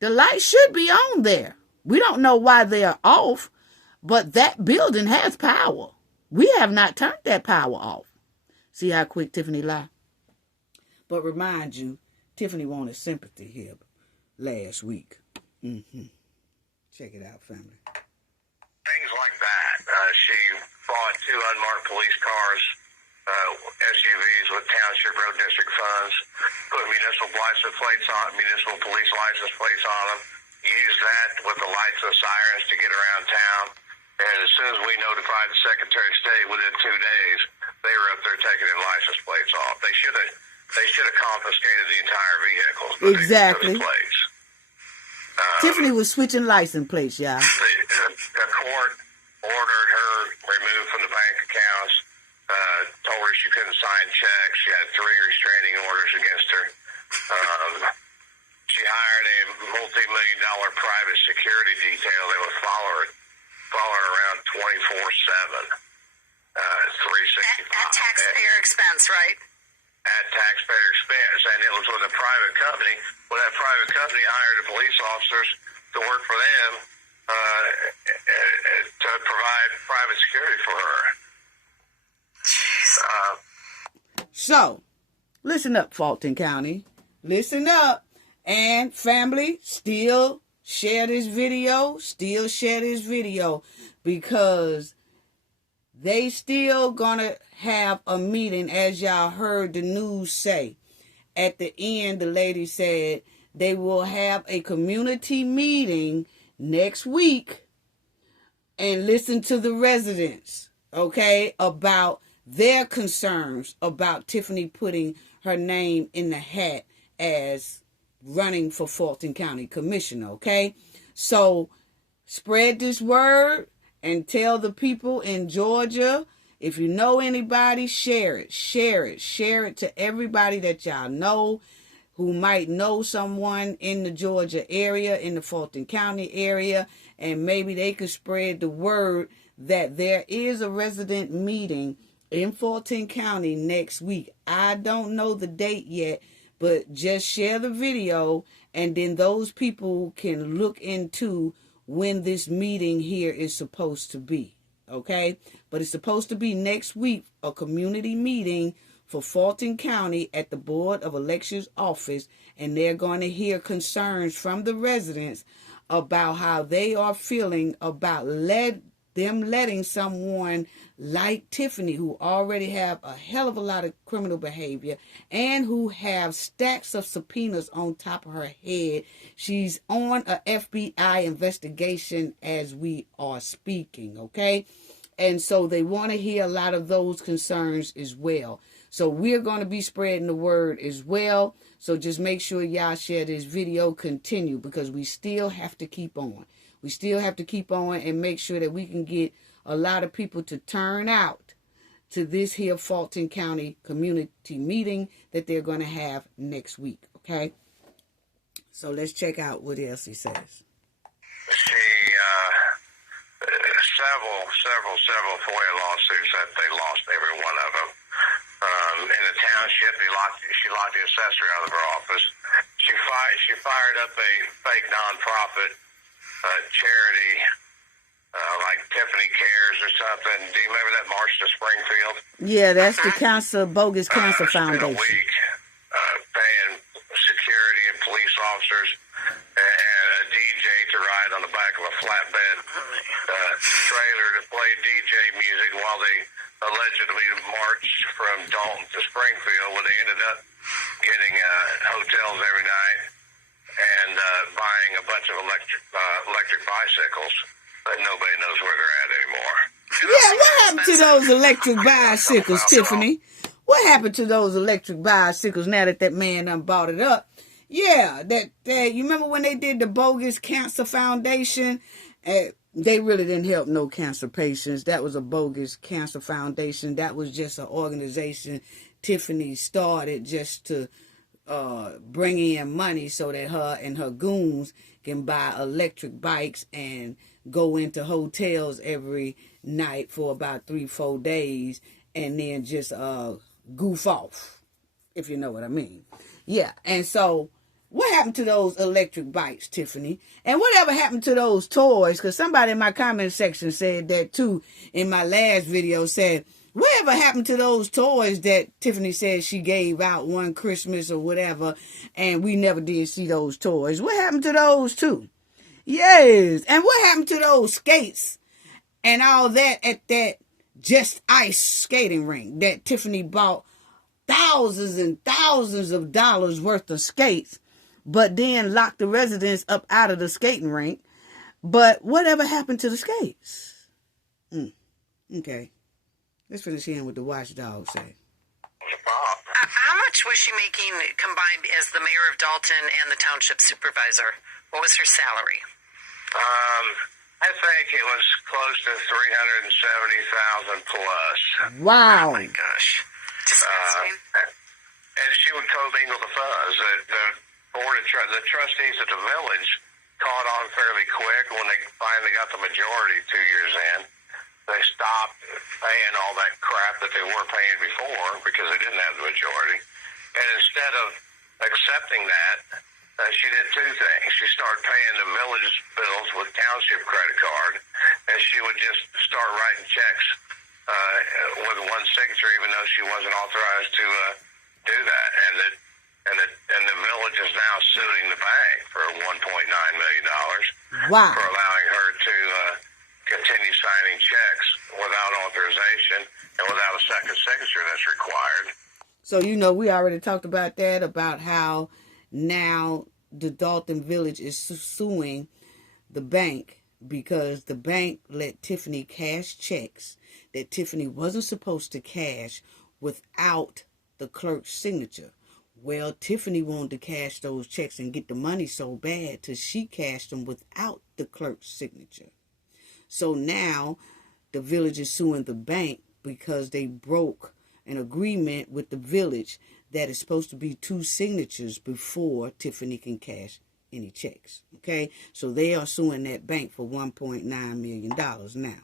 The lights should be on there. We don't know why they are off, but that building has power. We have not turned that power off. See how quick Tiffany lied? But remind you, Tiffany wanted sympathy here last week. Check it out, family. Things like that. She bought 2 unmarked police cars, SUVs with Township Road District funds, put municipal license plates on, municipal police license plates on them, used that with the lights and sirens to get around town. And as soon as we notified the Secretary of State within 2 days, they were up there taking their license plates off. They should have confiscated the entire vehicles. Exactly. They plates. Tiffany was switching license plates, y'all. The court ordered her removed from the bank accounts, told her she couldn't sign checks. She had 3 restraining orders against her. She hired a multi-million-dollar private security detail that would follow her around 24/7, 365. At taxpayer expense, right? At taxpayer expense, and it was with a private company. Well, that private company hired the police officers to work for them to provide private security for her. So, listen up, Fulton County. Listen up. And family, still share this video. Because they still gonna have a meeting, as y'all heard the news say. At the end, the lady said they will have a community meeting next week and listen to the residents, okay, about their concerns about Tiffany putting her name in the hat as running for Fulton County Commissioner, okay? So spread this word and tell the people in Georgia. If you know anybody, share it to everybody that y'all know who might know someone in the Georgia area, in the Fulton County area, and maybe they could spread the word that there is a resident meeting in Fulton County next week. I don't know the date yet, but just share the video, and then those people can look into when this meeting here is supposed to be. Okay? But it's supposed to be next week, a community meeting for Fulton County at the Board of Elections office, and they're going to hear concerns from the residents about how they are feeling about letting someone like Tiffany, who already have a hell of a lot of criminal behavior and who have stacks of subpoenas on top of her head. She's on a FBI investigation as we are speaking, okay? And so they want to hear a lot of those concerns as well. So we're going to be spreading the word as well. So just make sure y'all share this video, continue, because we still have to keep on. We still have to keep on and make sure that we can get a lot of people to turn out to this here Fulton County community meeting that they're going to have next week, okay? So let's check out what else he says. Several FOIA lawsuits that they lost every one of them. In the township, she locked the assessor out of her office. She fired up a fake nonprofit charity like Tiffany Cares or something. Do you remember that march to Springfield? Yeah, that's the bogus cancer foundation. Spent a week paying security and police officers and a DJ to ride on the back of a flatbed trailer to play DJ music while they allegedly marched from Dalton to Springfield, where they ended up getting hotels every night and buying a bunch of electric bicycles, but nobody knows where they're at anymore. Yeah, what happened to those electric bicycles, Tiffany? What happened to those electric bicycles now that man done bought it up? Yeah, that you remember when they did the bogus cancer foundation? They really didn't help no cancer patients. That was a bogus cancer foundation. That was just an organization Tiffany started just to bring in money so that her and her goons can buy electric bikes and go into hotels every night for about 3-4 days and then just goof off, if you know what I mean. Yeah, and so what happened to those electric bikes, Tiffany? And whatever happened to those toys? Because somebody in my comment section said that too in my last video, said, whatever happened to those toys that Tiffany said she gave out one Christmas or whatever, and we never did see those toys? What happened to those too? Yes. And what happened to those skates and all that at that Just Ice skating rink that Tiffany bought thousands and thousands of dollars worth of skates, but then locked the residents up out of the skating rink? But whatever happened to the skates? Okay. Let's finish hearing what the watchdogs say. How much was she making combined as the mayor of Dalton and the township supervisor? What was her salary? I think it was close to $370,000 plus. Wow. Oh my gosh. Disgusting. And she would commingle the funds. The trustees at the village caught on fairly quick when they finally got the majority 2 years in. They stopped paying all that crap that they were paying before because they didn't have the majority. And instead of accepting that, she did two things. She started paying the village's bills with township credit card, and she would just start writing checks with one signature, even though she wasn't authorized to do that. And the village is now suing the bank for $1.9 million Wow. for allowing her to continue signing checks without authorization and without a second signature that's required. So, we already talked about that, about how now the Dalton Village is suing the bank because the bank let Tiffany cash checks that Tiffany wasn't supposed to cash without the clerk's signature. Well, Tiffany wanted to cash those checks and get the money so bad till she cashed them without the clerk's signature. So now the village is suing the bank because they broke an agreement with the village that is supposed to be 2 signatures before Tiffany can cash any checks. Okay? So they are suing that bank for $1.9 million now.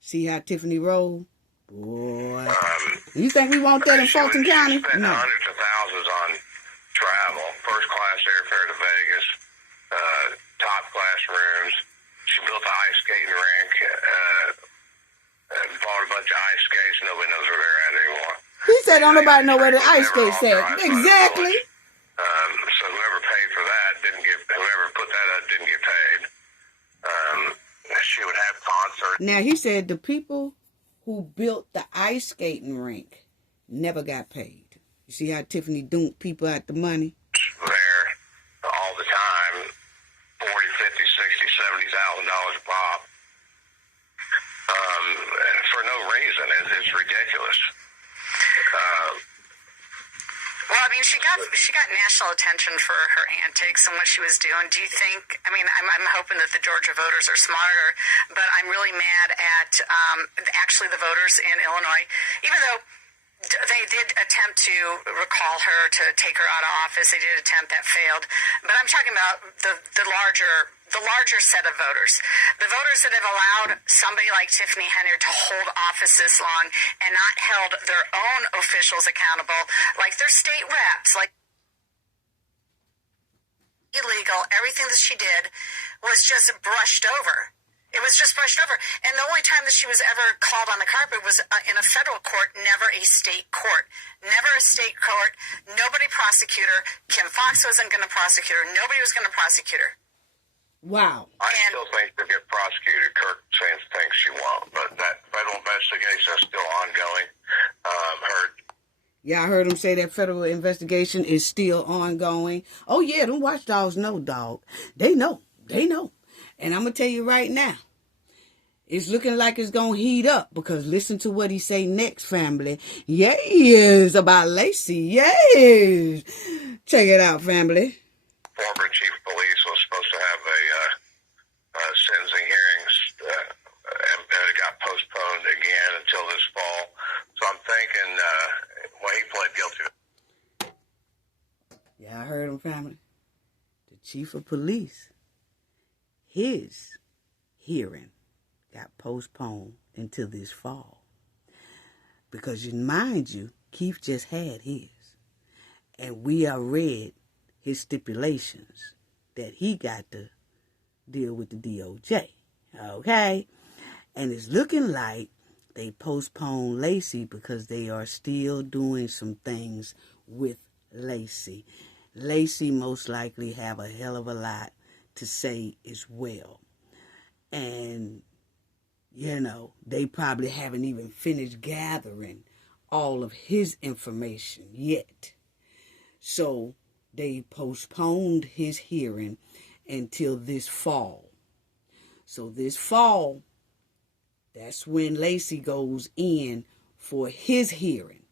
See how Tiffany rolled? Boy. You think we want that in Fulton County? She spent No. hundreds of thousands on first class airfare to Vegas, top class rooms. She built an ice skating rink, and bought a bunch of ice skates. Nobody knows where they're at anymore. He said, don't nobody know where the ice skates at. Exactly. So whoever paid for that whoever put that up didn't get paid. She would have concerts. Now, he said the people who built the ice skating rink never got paid. You see how Tiffany dumped people out the money? There all the time, $40,000, $50,000, $60,000, $70,000 a pop. For no reason. It's ridiculous. Well, I mean, she got national attention for her antics and what she was doing. Do you think? I mean, I'm hoping that the Georgia voters are smarter, but I'm really mad at actually the voters in Illinois, even though they did attempt to recall her, to take her out of office. They did attempt, that failed. But I'm talking about the larger set of voters. The voters that have allowed somebody like Tiffany Henyard to hold office this long and not held their own officials accountable, like their state reps, like illegal. Everything that she did was just brushed over. It was just brushed over. And the only time that she was ever called on the carpet was in a federal court, never a state court. Never a state court. Nobody prosecute her. Kim Foxx wasn't going to prosecute her. Nobody was going to prosecute her. Wow. I still think she'll get prosecuted. Kirk thinks she won't. But that federal investigation is still ongoing. Yeah, I heard him say that federal investigation is still ongoing. Oh, yeah, them watchdogs know, dog. They know. They know. And I'm going to tell you right now, it's looking like it's going to heat up, because listen to what he say next, family. Yes, about Lacey. Yes. Check it out, family. Former chief of police was supposed to have a sentencing hearings, and it got postponed again until this fall. So I'm thinking, he pled guilty. Yeah, I heard him, family. The chief of police, his hearing got postponed until this fall. Because mind you, Keith just had his. And we are read his stipulations that he got to deal with the DOJ. Okay? And it's looking like they postponed Lacey because they are still doing some things with Lacey. Lacey most likely have a hell of a lot to say as well. And, they probably haven't even finished gathering all of his information yet. So they postponed his hearing until this fall. So this fall, that's when Lacey goes in for his hearing.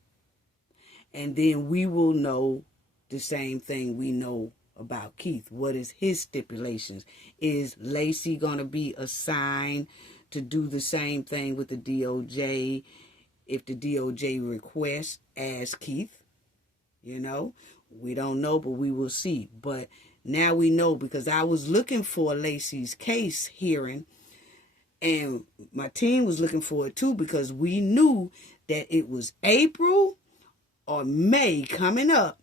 And then we will know the same thing we know about Keith. What is his stipulations? Is Lacey going to be assigned to do the same thing with the DOJ if the DOJ requests as Keith? We don't know, but we will see. But now we know, because I was looking for Lacey's case hearing, and my team was looking for it too, because we knew that it was April or May coming up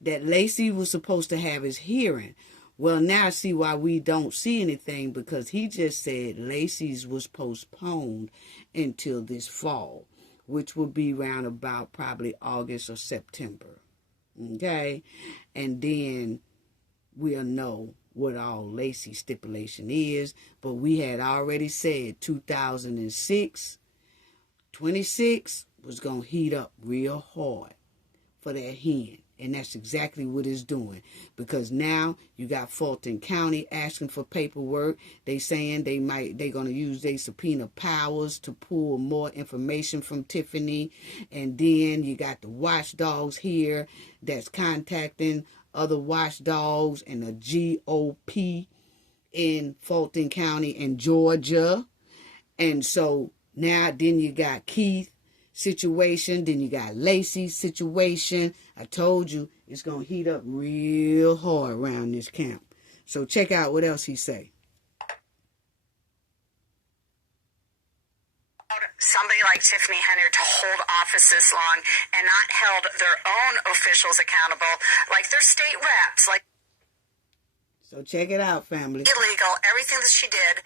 that Lacey was supposed to have his hearing. Well, now I see why we don't see anything, because he just said Lacey's was postponed until this fall, which will be around about probably August or September. Okay? And then we'll know what all Lacey's stipulation is. But we had already said 2006, 26 was going to heat up real hard for that hen. And that's exactly what it's doing. Because now you got Fulton County asking for paperwork. They saying they're going to use their subpoena powers to pull more information from Tiffany. And then you got the watchdogs here that's contacting other watchdogs and the GOP in Fulton County and Georgia. And so now then you got Keith situation, then you got Lacey's situation. I told you it's going to heat up real hard around this camp. So check out what else he say. somebody like Tiffany Henyard to hold office this long and not held their own officials accountable, like their state reps, like. So check it out, family. Illegal. Everything that she did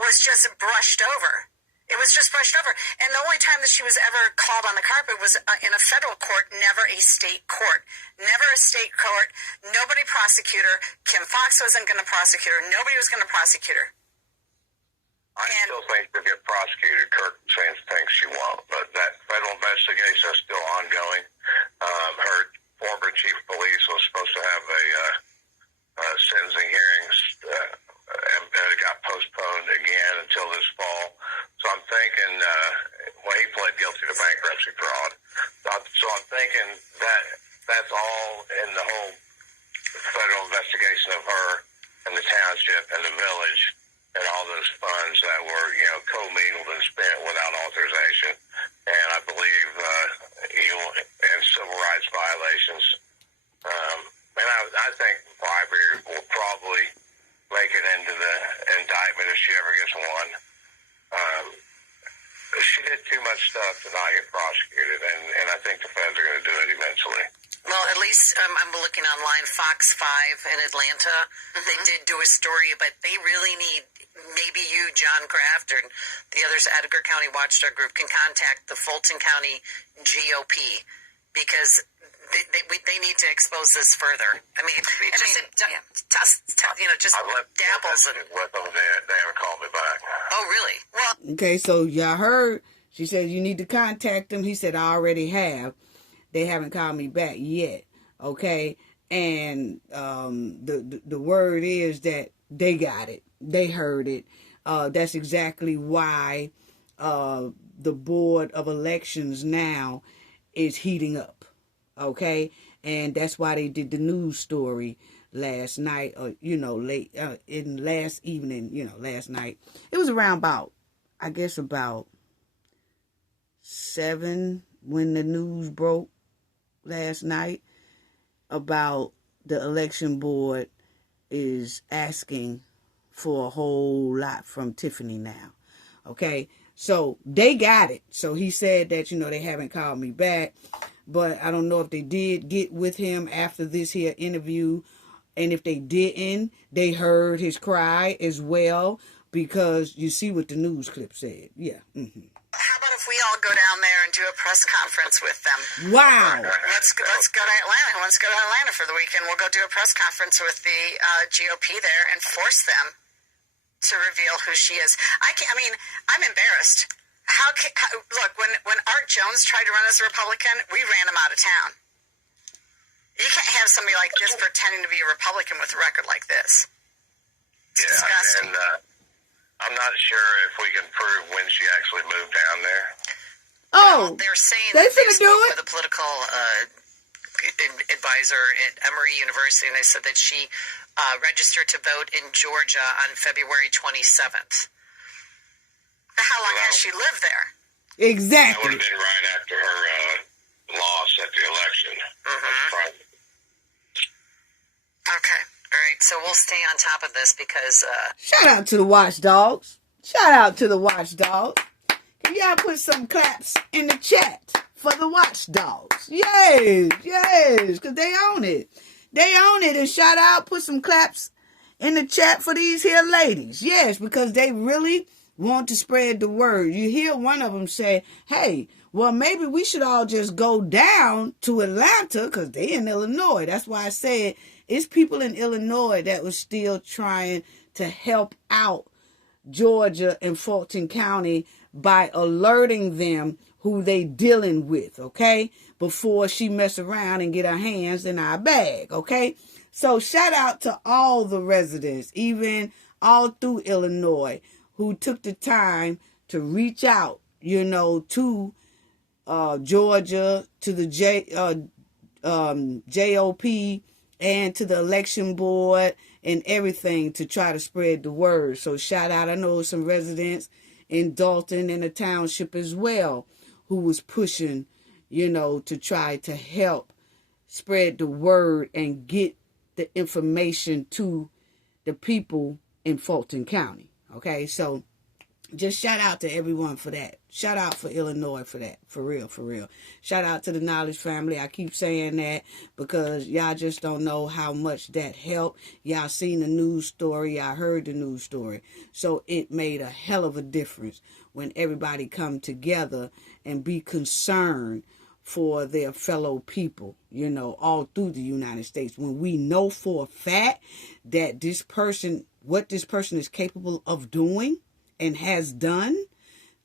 was just brushed over. It was just brushed over. And the only time that she was ever called on the carpet was in a federal court, never a state court. Never a state court. Nobody prosecute her. Kim Foxx wasn't going to prosecute her. Nobody was going to prosecute her. I still think she'll get prosecuted. Kirk thinks she won't, but that federal investigation is still ongoing. Her former chief of police was supposed to have a sentencing hearings, and it got postponed again until this fall. So I'm thinking, he pled guilty to bankruptcy fraud. So I'm thinking that that's all in the whole federal investigation of her and the township and the village and all those funds that were, commingled and spent without authorization. And I believe, and civil rights violations. And I think bribery will probably make it into the indictment if she ever gets one. She did too much stuff to not get prosecuted, and I think the feds are going to do it eventually. Well, at least I'm looking online, Fox 5 in Atlanta. Mm-hmm. They did do a story, but they really need, maybe you, John Kraft, or the others, Edgar County Watchdog Group, can contact the Fulton County GOP, because they need to expose this further. I mean, just dabbles in. With them, they haven't called me back. Oh, really? Well, Okay, so y'all heard. She said you need to contact them. He said I already have. They haven't called me back yet. Okay, and the word is that they got it. They heard it. That's exactly why the Board of Elections now is heating up. Okay, and that's why they did the news story last night, or late in last evening. Last night it was around about 7 when the news broke last night about the election board is asking for a whole lot from Tiffany now. Okay, so they got it. So he said that they haven't called me back, but I don't know if they did get with him after this here interview, and if they didn't, they heard his cry as well, because you see what the news clip said. Yeah. Mm-hmm. How about if we all go down there and do a press conference with them? Wow. Let's go to Atlanta. Who wants to go to Atlanta for the weekend? We'll go do a press conference with the GOP there and force them to reveal who she is. I'm embarrassed. Look, when Art Jones tried to run as a Republican, we ran him out of town. You can't have somebody like this pretending to be a Republican with a record like this. It's disgusting. And I'm not sure if we can prove when she actually moved down there. Well, they're saying they that they finna do spoke it. with a political advisor at Emory University, and they said that she registered to vote in Georgia on February 27th. How long has she lived there? That Exactly. would have been right after her loss at the election. Mm-hmm. Okay. All right. So we'll stay on top of this because... Shout out to the watchdogs. Shout out to the watchdogs. Can y'all put some claps in the chat for the watchdogs? Yes, because they own it. They own it. And shout out, put some claps in the chat for these here ladies. Yes, because they really want to spread the word. You hear one of them say, hey, well, maybe we should all just go down to Atlanta because they in Illinois. That's why I said it's people in Illinois that was still trying to help out Georgia and Fulton County by alerting them who they dealing with, okay? Before she mess around and get her hands in our bag, okay? So shout out to all the residents, even all through Illinois, who took the time to reach out, to Georgia, to the JOP, and to the election board and everything to try to spread the word. So shout out, I know some residents in Dalton and the township as well who was pushing, to try to help spread the word and get the information to the people in Fulton County. Okay, so just shout out to everyone for that. Shout out for Illinois for that. For real, for real. Shout out to the Knowledge family. I keep saying that because y'all just don't know how much that helped. Y'all seen the news story. Y'all heard the news story. So it made a hell of a difference when everybody come together and be concerned for their fellow people, you know, all through the United States. When we know for a fact that this person, what this person is capable of doing, and has done.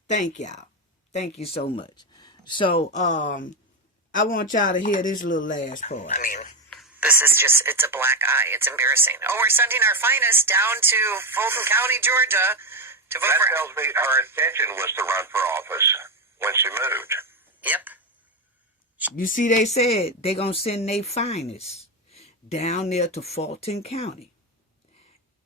Thank y'all. Thank you so much. So, I want y'all to hear this little last part. I mean, this is just, it's a black eye. It's embarrassing. Oh, we're sending our finest down to Fulton County, Georgia to vote for. That tells me her intention was to run for office when she moved. Yep. You see, they said they're going to send their finest down there to Fulton County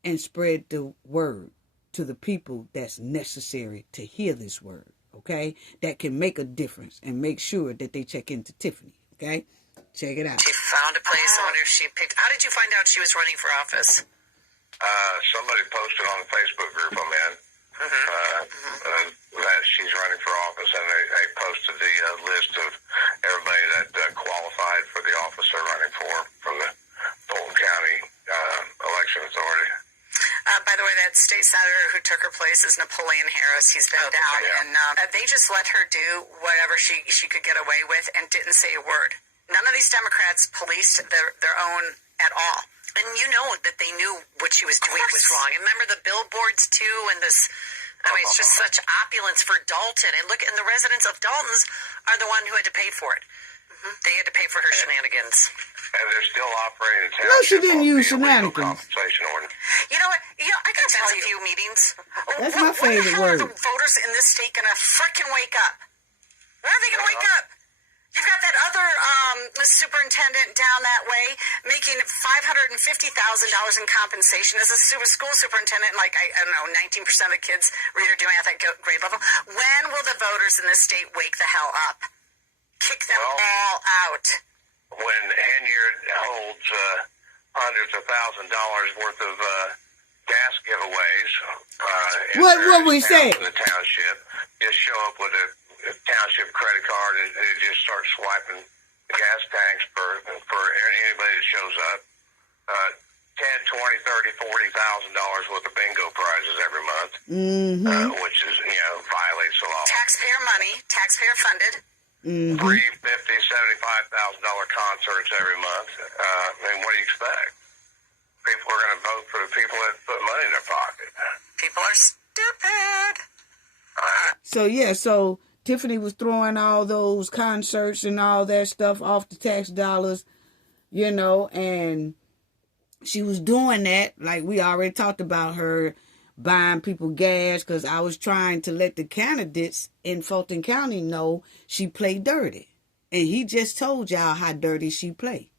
and spread the word to the people that's necessary to hear this word, okay? That can make a difference and make sure that they check into Tiffany, okay? Check it out. She found a place. I wonder if she picked. How did you find out she was running for office? Somebody posted on the Facebook group I'm in that she's running for office, and they posted the list of everybody that qualified for the office they're running for from the Fulton County Election Authority. By the way, that state senator who took her place is Napoleon Harris. He's been down, and they just let her do whatever she could get away with and didn't say a word. None of these Democrats policed their own at all. And you know that they knew what she was doing was wrong. And remember the billboards, too, and this... I mean, it's just such opulence for Dalton. And look, and the residents of Dalton's are the one who had to pay for it. They had to pay for her shenanigans. And they're still operating township. No, she didn't use shenanigans. Compensation ordinance. You know what? I got to tell you, a few meetings. That's my favorite word. word. Are the voters in this state going to frickin' wake up? When are they going to wake up? You've got that other superintendent down that way making $550,000 in compensation as a school superintendent. Like, I don't know, 19% of the kids read or do math at grade level. When will the voters in this state wake the hell up? Kick them all out. When Henyard holds hundreds of $1,000s worth of gas giveaways, what we say? In the township, just show up with a township credit card and just start swiping gas tanks for anybody that shows up. $10, $20, $30, $40,000 worth of bingo prizes every month, which is, violates the law. Taxpayer money, taxpayer funded. $350,000, $75,000 concerts every month. I mean, what do you expect? People are going to vote for the people that put money in their pocket. People are stupid. So Tiffany was throwing all those concerts and all that stuff off the tax dollars, and she was doing that, like we already talked about her buying people gas, because I was trying to let the candidates in Fulton County know she played dirty. And he just told y'all how dirty she played.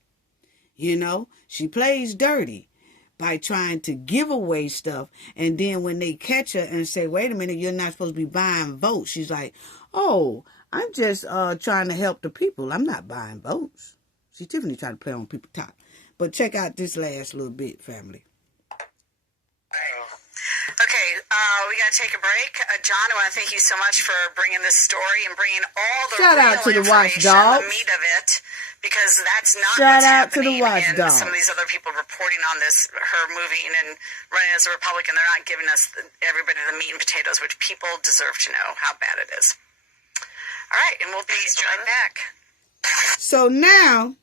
She plays dirty by trying to give away stuff. And then when they catch her and say, wait a minute, you're not supposed to be buying votes. She's like, oh, I'm just trying to help the people. I'm not buying votes. See, Tiffany trying to play on people's top. But check out this last little bit, family. Okay, we got to take a break. John, I want to thank you so much for bringing this story and bringing all the Shout out to the watchdogs. The meat of it, because that's not Shout what's out to happening the watchdogs. Some of these other people reporting on this, her moving and running as a Republican, they're not giving us everybody the meat and potatoes, which people deserve to know how bad it is. All right, and we'll be right back. So now,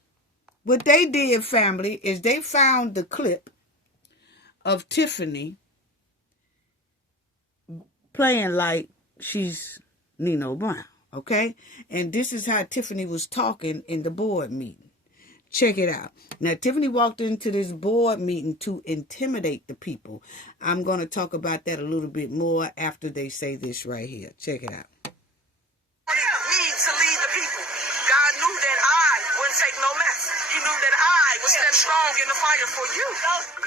what they did, family, is they found the clip of Tiffany playing like she's Nino Brown, okay? And this is how Tiffany was talking in the board meeting. Check it out. Now, Tiffany walked into this board meeting to intimidate the people. I'm going to talk about that a little bit more after they say this right here. Check it out. Me to lead the people. God knew that I wouldn't take no mess. He knew that I would stand strong in the fire for you.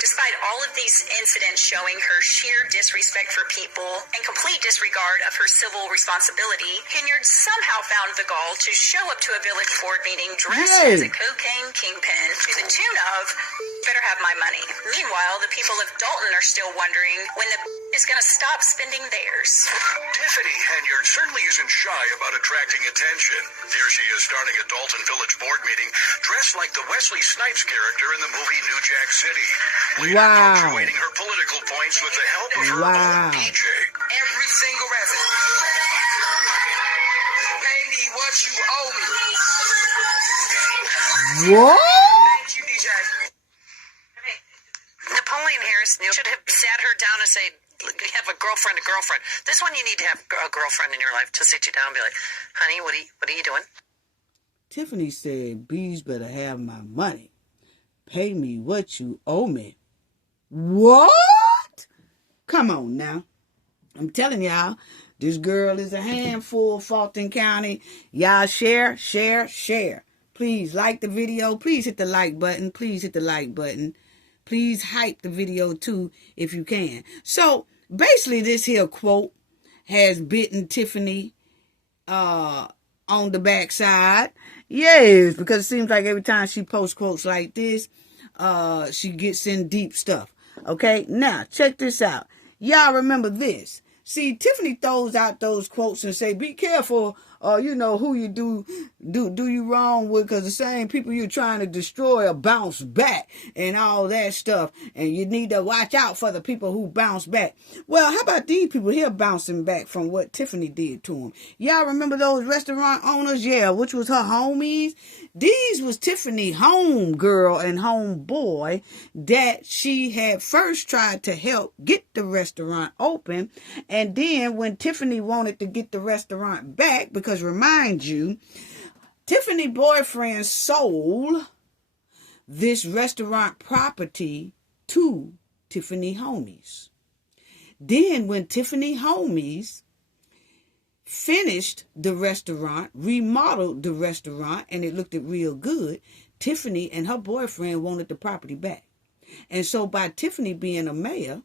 Despite all of these incidents showing her sheer disrespect for people and complete disregard of her civil responsibility, Henyard somehow found the gall to show up to a village board meeting dressed as a cocaine kingpin to the tune of better have my money. Meanwhile, the people of Dalton are still wondering when the is going to stop spending theirs. Tiffany Henyard certainly isn't shy about attracting attention. Here she is starting a Dalton Village board meeting dressed like the Wesley Snipes character in the movie New Jack City. Later punctuating her political points with the help of her own DJ. Every single resident. Pay me what you owe me. What? Thank you, DJ. Napoleon Harris should have sat her down and say, have a girlfriend. This one you need to have a girlfriend in your life to sit you down and be like, honey, what are you doing? Tiffany said, bees better have my money. Pay me what you owe me. What? Come on now. I'm telling y'all, this girl is a handful, Fulton County. Y'all share. Please like the video. Please hit the like button. Please hype the video too if you can. So basically this here quote has bitten Tiffany on the backside. Yes, because it seems like every time she posts quotes like this, she gets in deep stuff. Okay, now check this out. Y'all remember this. See, Tiffany throws out those quotes and say, be careful, who you do you wrong with, because the same people you're trying to destroy will bounce back and all that stuff. And you need to watch out for the people who bounce back. Well, how about these people here bouncing back from what Tiffany did to them? Y'all remember those restaurant owners? Yeah, which was her homies. These was Tiffany home girl and home boy that she had first tried to help get the restaurant open. And then when Tiffany wanted to get the restaurant back, because remind you, Tiffany boyfriend sold this restaurant property to Tiffany homies. Then when Tiffany homies finished the restaurant, remodeled the restaurant, and it looked real good, Tiffany and her boyfriend wanted the property back. And so by Tiffany being a mayor,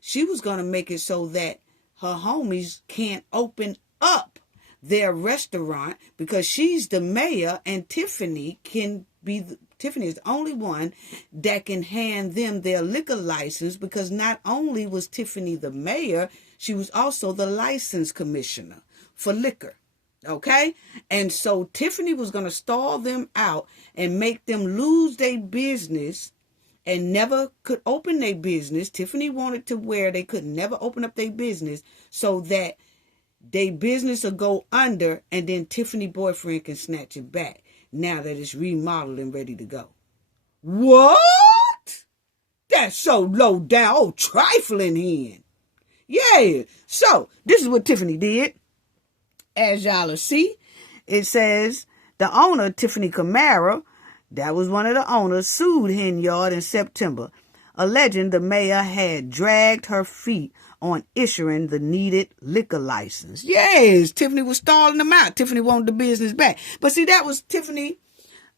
she was going to make it so that her homies can't open up their restaurant, because she's the mayor and Tiffany is the only one that can hand them their liquor license, because not only was Tiffany the mayor, she was also the license commissioner for liquor. Okay? And so Tiffany was going to stall them out and make them lose their business and never could open their business. Tiffany wanted to where they could never open up their business so that their business will go under, and then Tiffany boyfriend can snatch it back now that it's remodeled and ready to go. What? That's so low down. Oh, trifling hen. Yeah. So this is what Tiffany did. As y'all will see, it says the owner, Tiffany Camara, that was one of the owners, sued Henyard in September, alleging the mayor had dragged her feet on issuing the needed liquor license. Yes, Tiffany was stalling them out. Tiffany wanted the business back. But see, that was Tiffany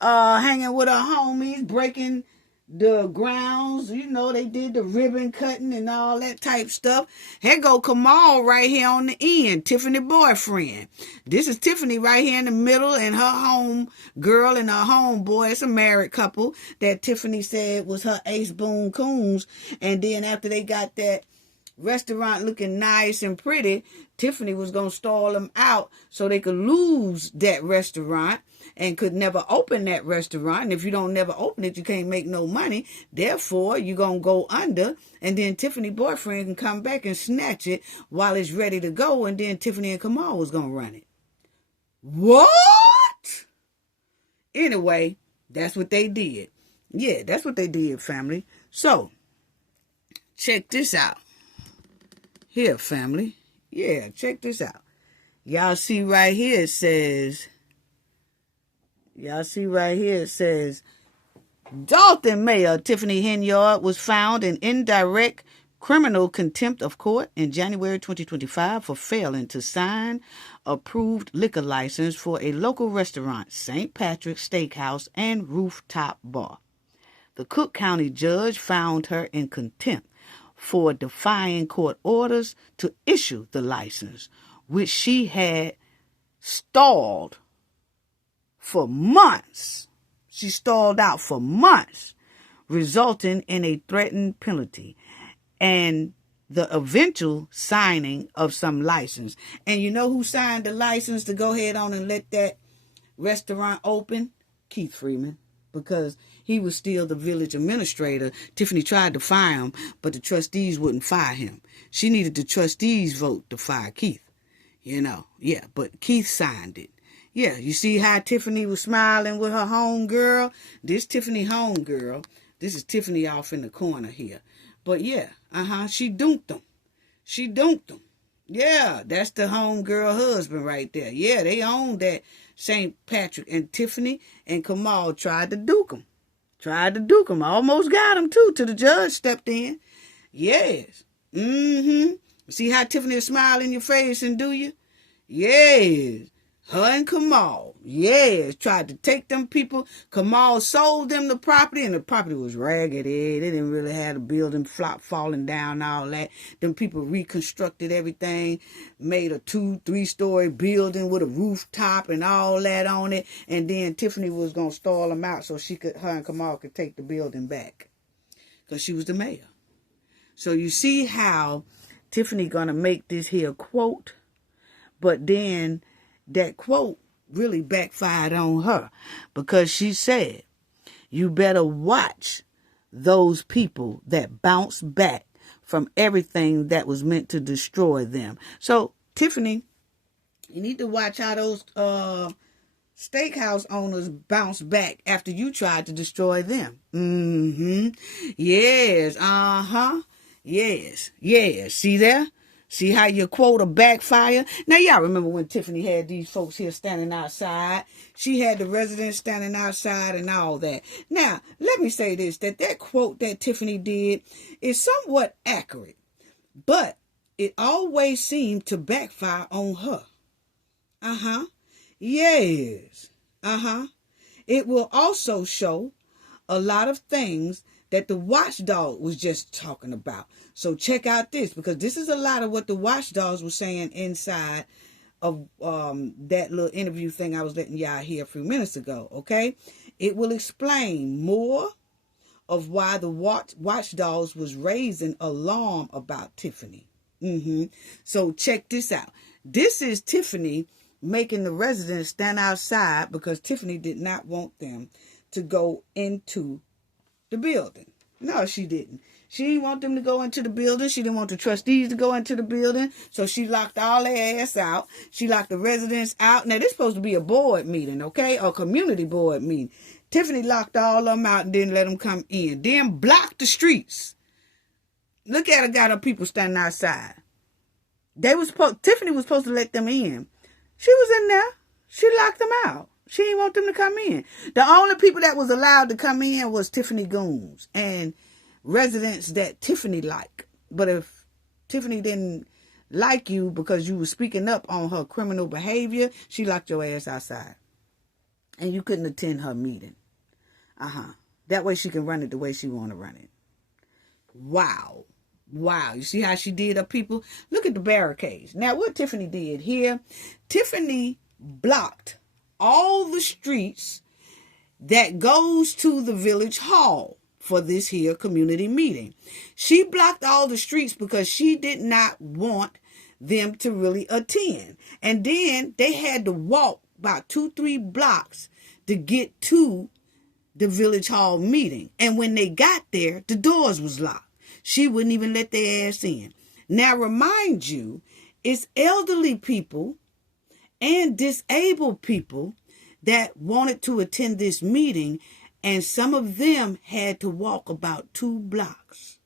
hanging with her homies, breaking the grounds. They did the ribbon cutting and all that type stuff. Here go Kamal right here on the end, Tiffany boyfriend. This is Tiffany right here in the middle, and her home girl and her homeboy. It's a married couple that Tiffany said was her ace boon coons. And then after they got that restaurant looking nice and pretty, Tiffany was going to stall them out so they could lose that restaurant and could never open that restaurant. And if you don't never open it, you can't make no money. Therefore, you're going to go under, and then Tiffany boyfriend can come back and snatch it while it's ready to go, and then Tiffany and Kamal was going to run it. What? Anyway, that's what they did. Yeah, that's what they did, family. So, check this out. Here, family. Yeah, check this out. Y'all see right here it says, Dalton Mayor Tiffany Henyard was found in indirect criminal contempt of court in January 2025 for failing to sign approved liquor license for a local restaurant, St. Patrick's Steakhouse and Rooftop Bar. The Cook County judge found her in contempt for defying court orders to issue the license, which she had stalled for months. She stalled out for months, resulting in a threatened penalty and the eventual signing of some license. And you know who signed the license to go ahead on and let that restaurant open? Keith Freeman, because he was still the village administrator. Tiffany tried to fire him, but the trustees wouldn't fire him. She needed the trustees' vote to fire Keith. Yeah, but Keith signed it. Yeah, you see how Tiffany was smiling with her homegirl? This Tiffany homegirl, this is Tiffany off in the corner here. But yeah, she dunked him. She dunked him. Yeah, that's the homegirl husband right there. Yeah, they own that St. Patrick. And Tiffany and Kamal tried to duke him. Almost got him too, till the judge stepped in. Yes. See how Tiffany will smile in your face and do you? Yes. Her and Kamal, yes, tried to take them people. Kamal sold them the property, and the property was raggedy. They didn't really have the building falling down, all that. Them people reconstructed everything, made a 2-3-story building with a rooftop and all that on it. And then Tiffany was going to stall them out so her and Kamal could take the building back, because she was the mayor. So you see how Tiffany going to make this here quote, but then that quote really backfired on her, because she said, you better watch those people that bounce back from everything that was meant to destroy them. So, Tiffany, you need to watch how those steakhouse owners bounce back after you tried to destroy them. Yes, yes. See there? See how your quota backfire? Now, y'all remember when Tiffany had these folks here standing outside? She had the residents standing outside and all that. Now, let me say this, that quote that Tiffany did is somewhat accurate, but it always seemed to backfire on her. Yes. It will also show a lot of things that the watchdog was just talking about. So check out this, because this is a lot of what the watchdogs were saying inside of that little interview thing I was letting y'all hear a few minutes ago, okay? It will explain more of why the watchdogs was raising alarm about Tiffany. So check this out. This is Tiffany making the residents stand outside because Tiffany did not want them to go into the building. No, she didn't. She didn't want them to go into the building. She didn't want the trustees to go into the building. So she locked all their ass out. She locked the residents out. Now, this is supposed to be a board meeting, okay? A community board meeting. Tiffany locked all of them out and didn't let them come in. Then blocked the streets. Look at her, got her people standing outside. Tiffany was supposed to let them in. She was in there. She locked them out. She didn't want them to come in. The only people that was allowed to come in was Tiffany goons and residents that Tiffany liked. But if Tiffany didn't like you because you were speaking up on her criminal behavior, she locked your ass outside. And you couldn't attend her meeting. That way she can run it the way she want to run it. Wow. You see how she did her people? Look at the barricades. Now, what Tiffany did here, Tiffany blocked all the streets that goes to the village hall for this here community meeting. She blocked all the streets because she did not want them to really attend. And then they had to walk about 2-3 blocks to get to the village hall meeting. And when they got there, the doors was locked. She wouldn't even let their ass in. Now, remind you, it's elderly people and disabled people that wanted to attend this meeting, and some of them had to walk about 2 blocks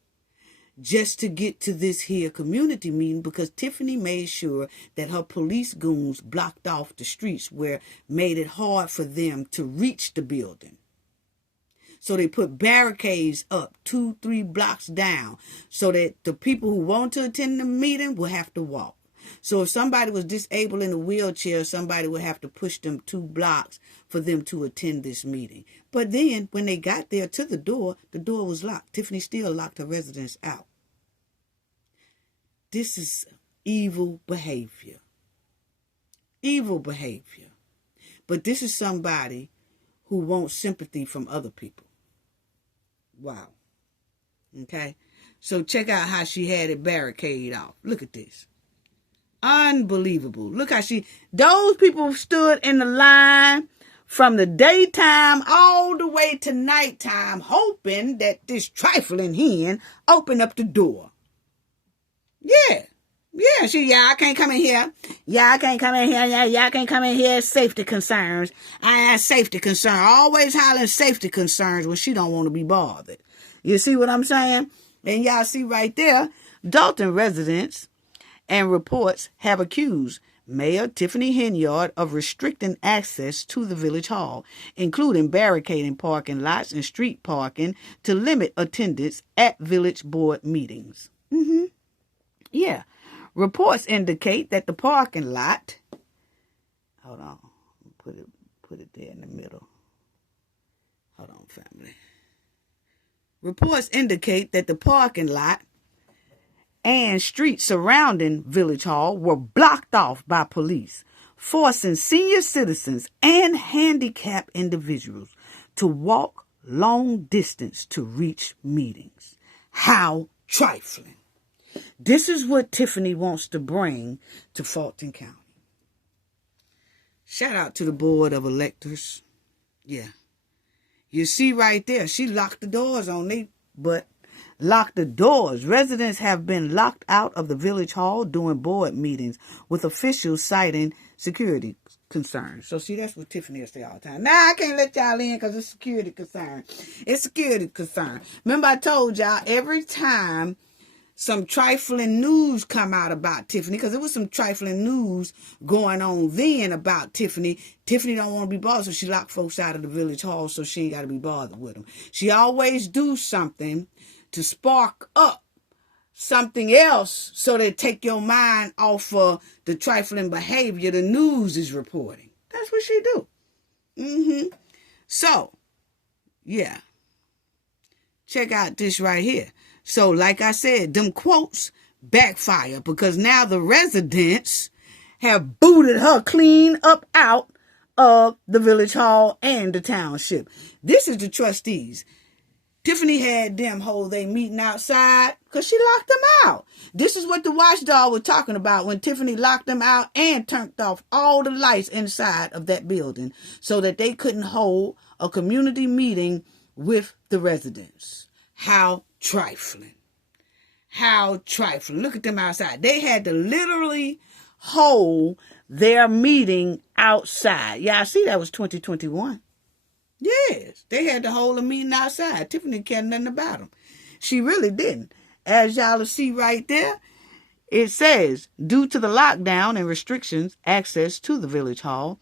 just to get to this here community meeting, because Tiffany made sure that her police goons blocked off the streets where made it hard for them to reach the building. So they put barricades up 2-3 blocks down so that the people who want to attend the meeting will have to walk. So if somebody was disabled in a wheelchair, somebody would have to push them 2 blocks for them to attend this meeting. But then when they got there to the door was locked. Tiffany still locked her residents out. This is evil behavior. Evil behavior. But this is somebody who wants sympathy from other people. Wow. Okay. So check out how she had it barricaded off. Look at this. Unbelievable. Look how those people stood in the line from the daytime all the way to nighttime, hoping that this trifling hen opened up the door. Yeah. Yeah, I can't come in here. Yeah, I can't come in here. Yeah, I can't come in here. Safety concerns. I have safety concerns. Always hollering safety concerns when she don't want to be bothered. You see what I'm saying? And y'all see right there, Dalton residents and reports have accused Mayor Tiffany Henyard of restricting access to the village hall, including barricading parking lots and street parking to limit attendance at village board meetings. Yeah. Reports indicate that the parking lot, hold on, put it there in the middle. Hold on, family. Reports indicate that the parking lot and streets surrounding Village Hall were blocked off by police, forcing senior citizens and handicapped individuals to walk long distance to reach meetings. How trifling. This is what Tiffany wants to bring to Fulton County. Shout out to the board of electors. Yeah. You see right there, she locked the doors on me, but locked the doors. Residents have been locked out of the village hall during board meetings, with officials citing security concerns. So see, that's what Tiffany will say all the time. Nah, I can't let y'all in because it's security concern. It's security concern. Remember I told y'all every time some trifling news come out about Tiffany, because there was some trifling news going on then about Tiffany. Tiffany don't want to be bothered, so she locked folks out of the village hall so she ain't got to be bothered with them. She always do something to spark up something else so they take your mind off of the trifling behavior the news is reporting. That's what she do. So, yeah. Check out this right here. So, like I said, them quotes backfire because now the residents have booted her clean up out of the village hall and the township. This is the trustees. Tiffany had them hold their meeting outside because she locked them out. This is what the watchdog was talking about when Tiffany locked them out and turned off all the lights inside of that building so that they couldn't hold a community meeting with the residents. How trifling. How trifling. Look at them outside. They had to literally hold their meeting outside. Yeah, I see that was 2021. Yes, they had to hold a meeting outside. Tiffany cared nothing about them. She really didn't. As y'all will see right there, it says, due to the lockdown and restrictions, access to the village hall,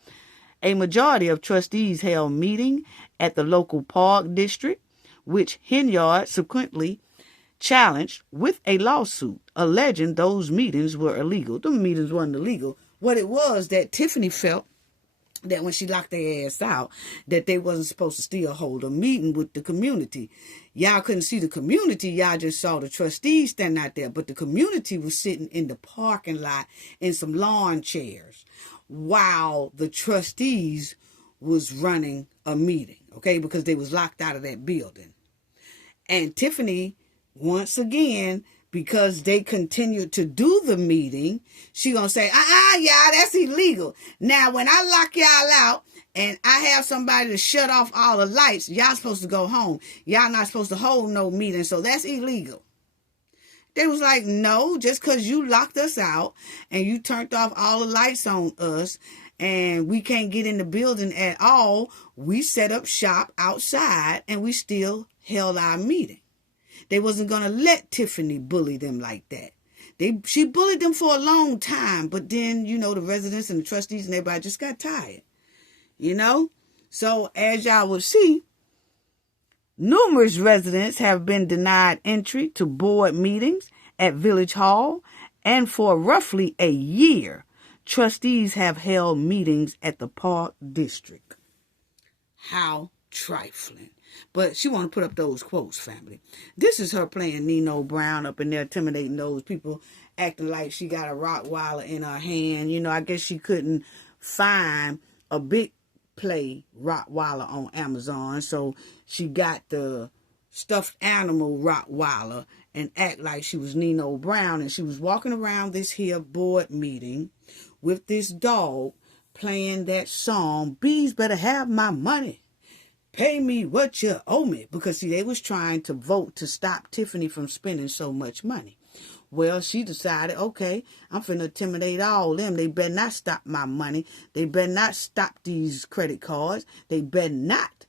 a majority of trustees held meeting at the local park district, which Henyard subsequently challenged with a lawsuit, alleging those meetings were illegal. The meetings weren't illegal. What it was that Tiffany felt that when she locked their ass out, that they wasn't supposed to still hold a meeting with the community. Y'all couldn't see the community. Y'all just saw the trustees standing out there. But the community was sitting in the parking lot in some lawn chairs while the trustees was running a meeting, okay, because they was locked out of that building. And Tiffany, once again, because they continued to do the meeting, she gonna say, y'all, that's illegal. Now, when I lock y'all out and I have somebody to shut off all the lights, y'all supposed to go home. Y'all not supposed to hold no meeting, so that's illegal. They was like, no, just because you locked us out and you turned off all the lights on us and we can't get in the building at all, we set up shop outside and we still held our meeting. They wasn't going to let Tiffany bully them like that. She bullied them for a long time, but then, the residents and the trustees and everybody just got tired, So as y'all will see, numerous residents have been denied entry to board meetings at Village Hall, and for roughly a year, trustees have held meetings at the Park District. How trifling. But she want to put up those quotes, family. This is her playing Nino Brown up in there, intimidating those people, acting like she got a Rottweiler in her hand. I guess she couldn't find a big play Rottweiler on Amazon, so she got the stuffed animal Rottweiler and act like she was Nino Brown. And she was walking around this here board meeting with this dog playing that song, Bees Better Have My Money. Pay me what you owe me. Because, see, they was trying to vote to stop Tiffany from spending so much money. Well, she decided, okay, I'm finna intimidate all them. They better not stop my money. They better not stop these credit cards. They better not.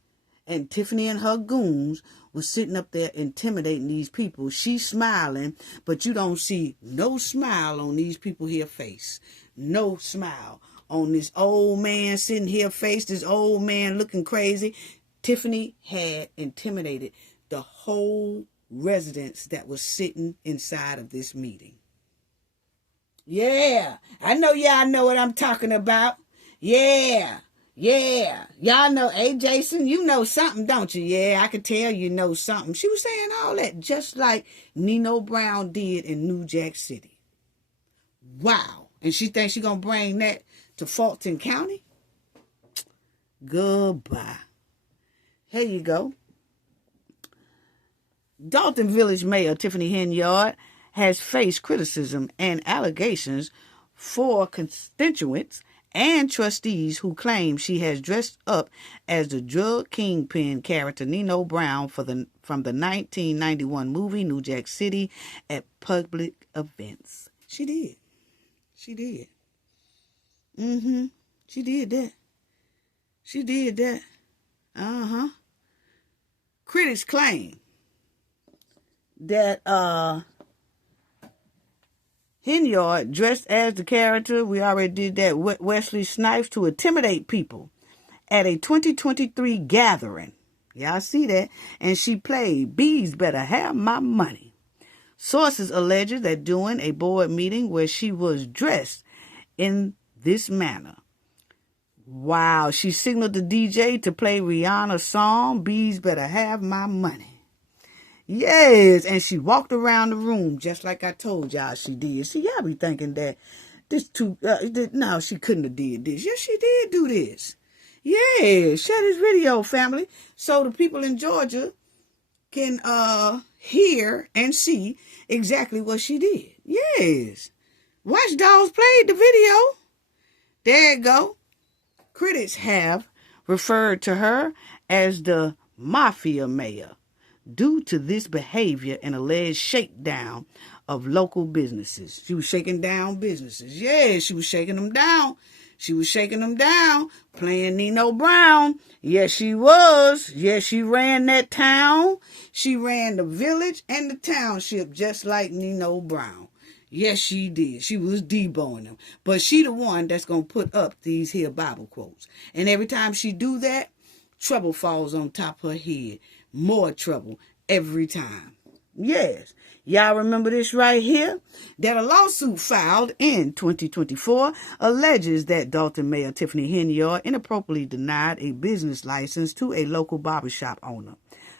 And Tiffany and her goons was sitting up there intimidating these people. She's smiling, but you don't see no smile on these people here face. No smile on this old man sitting here face, this old man looking crazy. Tiffany had intimidated the whole residents that was sitting inside of this meeting. Yeah, I know y'all know what I'm talking about. Yeah. Y'all know, hey, Jason, you know something, don't you? Yeah, I can tell you know something. She was saying all that just like Nino Brown did in New Jack City. Wow. And she thinks she's going to bring that to Fulton County? Goodbye. Here you go. Dalton Village Mayor Tiffany Henyard has faced criticism and allegations for constituents and trustees who claim she has dressed up as the drug kingpin character Nino Brown from the 1991 movie New Jack City at public events. She did. She did that. She did that. Critics claim that Henyard dressed as the character, we already did that, Wesley Snipes, to intimidate people at a 2023 gathering. Y'all see that? And she played Bees Better Have My Money. Sources allege that during a board meeting where she was dressed in this manner. Wow, she signaled the DJ to play Rihanna's song, Bees Better Have My Money. Yes, and she walked around the room just like I told y'all she did. See, y'all be thinking that no, she couldn't have did this. Yes, she did do this. Yeah, share this video, family, so the people in Georgia can hear and see exactly what she did. Yes. Watchdogs played the video. There you go. Critics have referred to her as the Mafia Mayor due to this behavior and alleged shakedown of local businesses. She was shaking down businesses. Yeah, she was shaking them down. She was shaking them down, playing Nino Brown. Yes, she was. Yes, she ran that town. She ran the village and the township just like Nino Brown. Yes, she did. She was deboning them. But she the one that's going to put up these here Bible quotes. And every time she do that, trouble falls on top of her head. More trouble every time. Yes. Y'all remember this right here? That a lawsuit filed in 2024 alleges that Dalton Mayor Tiffany Henyard inappropriately denied a business license to a local barbershop owner,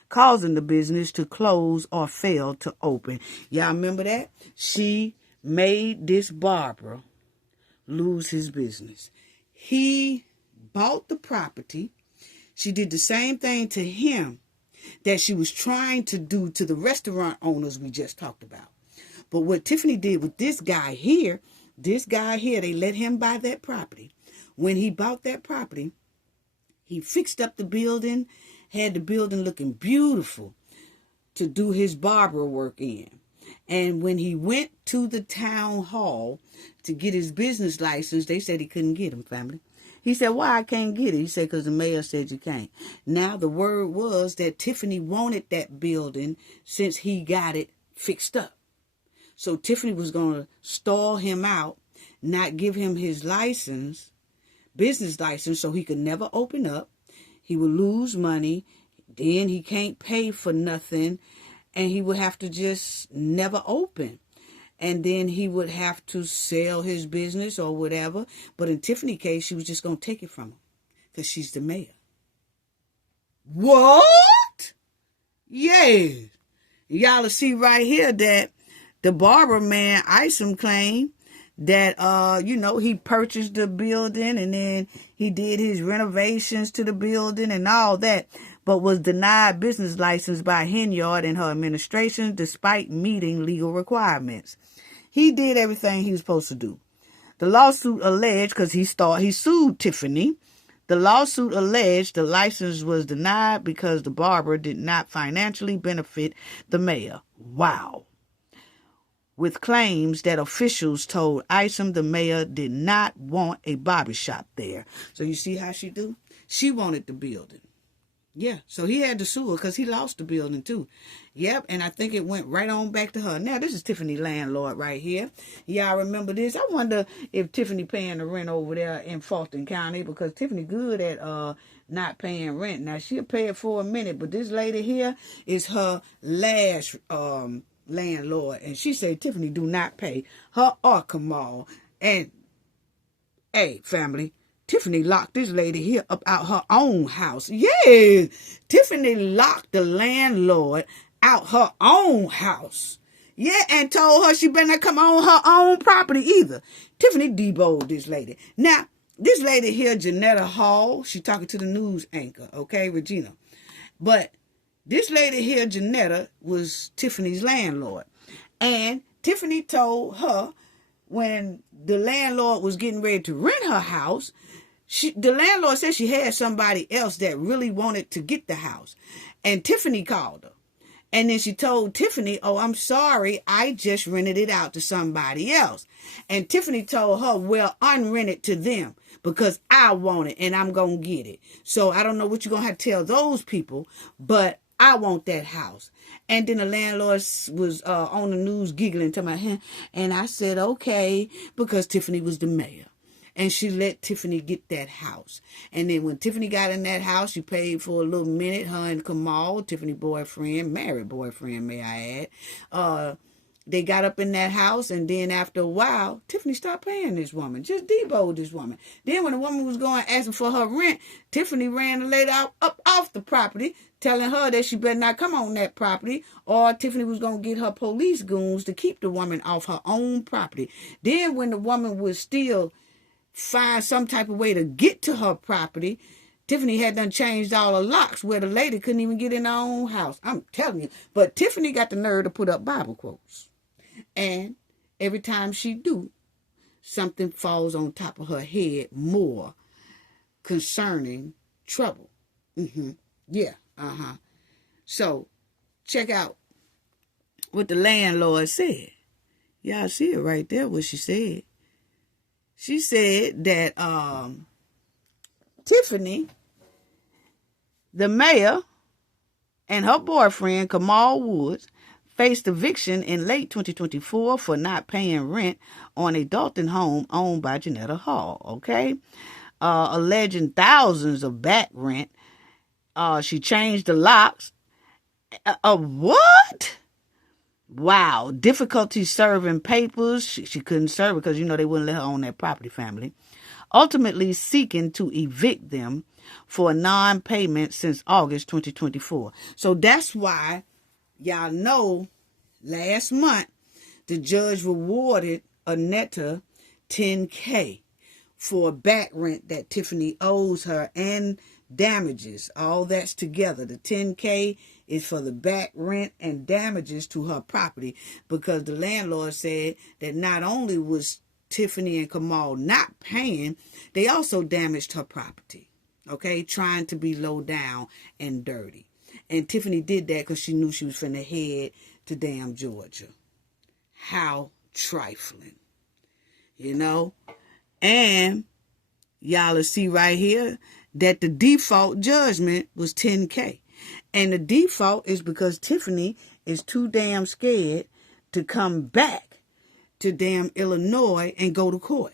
causing the business to close or fail to open. Y'all remember that? She made this barber lose his business. He bought the property. She did the same thing to him that she was trying to do to the restaurant owners we just talked about. But what Tiffany did with this guy here, they let him buy that property. When he bought that property, he fixed up the building, had the building looking beautiful to do his barber work in. And when he went to the town hall to get his business license, they said he couldn't get him, family. He said, why I can't get it? He said, because the mayor said you can't. Now, the word was that Tiffany wanted that building since he got it fixed up. So Tiffany was going to stall him out, not give him his license, business license, so he could never open up. He would lose money. Then he can't pay for nothing. And he would have to just never open. And then he would have to sell his business or whatever. But in Tiffany's case, she was just going to take it from him because she's the mayor. What? Yeah. Y'all will see right here that the barber man, Isom, claimed that, he purchased the building and then he did his renovations to the building and all that. but was denied business license by Henyard and her administration despite meeting legal requirements. He did everything he was supposed to do. The lawsuit alleged, because he sued Tiffany. The lawsuit alleged the license was denied because the barber did not financially benefit the mayor. Wow. With claims that officials told Isom the mayor did not want a barbershop there. So you see how she do? She wanted the building. Yeah, so he had to sue her because he lost the building too. Yep, and I think it went right on back to her. Now, this is Tiffany landlord right here. Y'all remember this? I wonder if Tiffany paying the rent over there in Fulton County, because Tiffany good at not paying rent. Now, she'll pay it for a minute, but this lady here is her last landlord, and she said Tiffany do not pay her or Kamal. And hey, family, Tiffany locked this lady here up out her own house. Yeah, Tiffany locked the landlord out her own house. Yeah, and told her she better not come on her own property either. Tiffany deboed this lady. Now, this lady here, Janetta Hall, she talking to the news anchor, okay, Regina. But this lady here, Janetta, was Tiffany's landlord. And Tiffany told her when the landlord was getting ready to rent her house, the landlord said she had somebody else that really wanted to get the house. And Tiffany called her. And then she told Tiffany, oh, I'm sorry, I just rented it out to somebody else. And Tiffany told her, well, unrent it to them because I want it and I'm going to get it. So I don't know what you're going to have to tell those people, but I want that house. And then the landlord was on the news giggling to my hand. And I said, okay, because Tiffany was the mayor. And she let Tiffany get that house. And then when Tiffany got in that house, she paid for a little minute. Her and Kamal, Tiffany's boyfriend, married boyfriend, may I add. They got up in that house. And then after a while, Tiffany stopped paying this woman. Just deboed this woman. Then when the woman was going asking for her rent, Tiffany ran the lady up off the property, telling her that she better not come on that property, or Tiffany was going to get her police goons to keep the woman off her own property. Then when the woman was still find some type of way to get to her property, Tiffany had done changed all the locks where the lady couldn't even get in her own house. I'm telling you. But Tiffany got the nerve to put up Bible quotes. And every time she do, something falls on top of her head more concerning trouble. Yeah, So, check out what the landlord said. Y'all see it right there, what she said. She said that Tiffany, the mayor, and her boyfriend, Kamal Woods, faced eviction in late 2024 for not paying rent on a Dalton home owned by Janetta Hall, okay? Alleging thousands of back rent. She changed the locks. What? Wow. Difficulty serving papers. She couldn't serve because, they wouldn't let her own that property, family. Ultimately seeking to evict them for a non-payment since August 2024. So that's why, y'all know, last month, the judge rewarded Anetta $10,000 for back rent that Tiffany owes her and damages. All that's together. The $10,000 is for the back rent and damages to her property, because the landlord said that not only was Tiffany and Kamal not paying, they also damaged her property. Okay, trying to be low down and dirty. And Tiffany did that because she knew she was finna head to damn Georgia. How trifling. And y'all will see right here that the default judgment was $10,000. And the default is because Tiffany is too damn scared to come back to damn Illinois and go to court.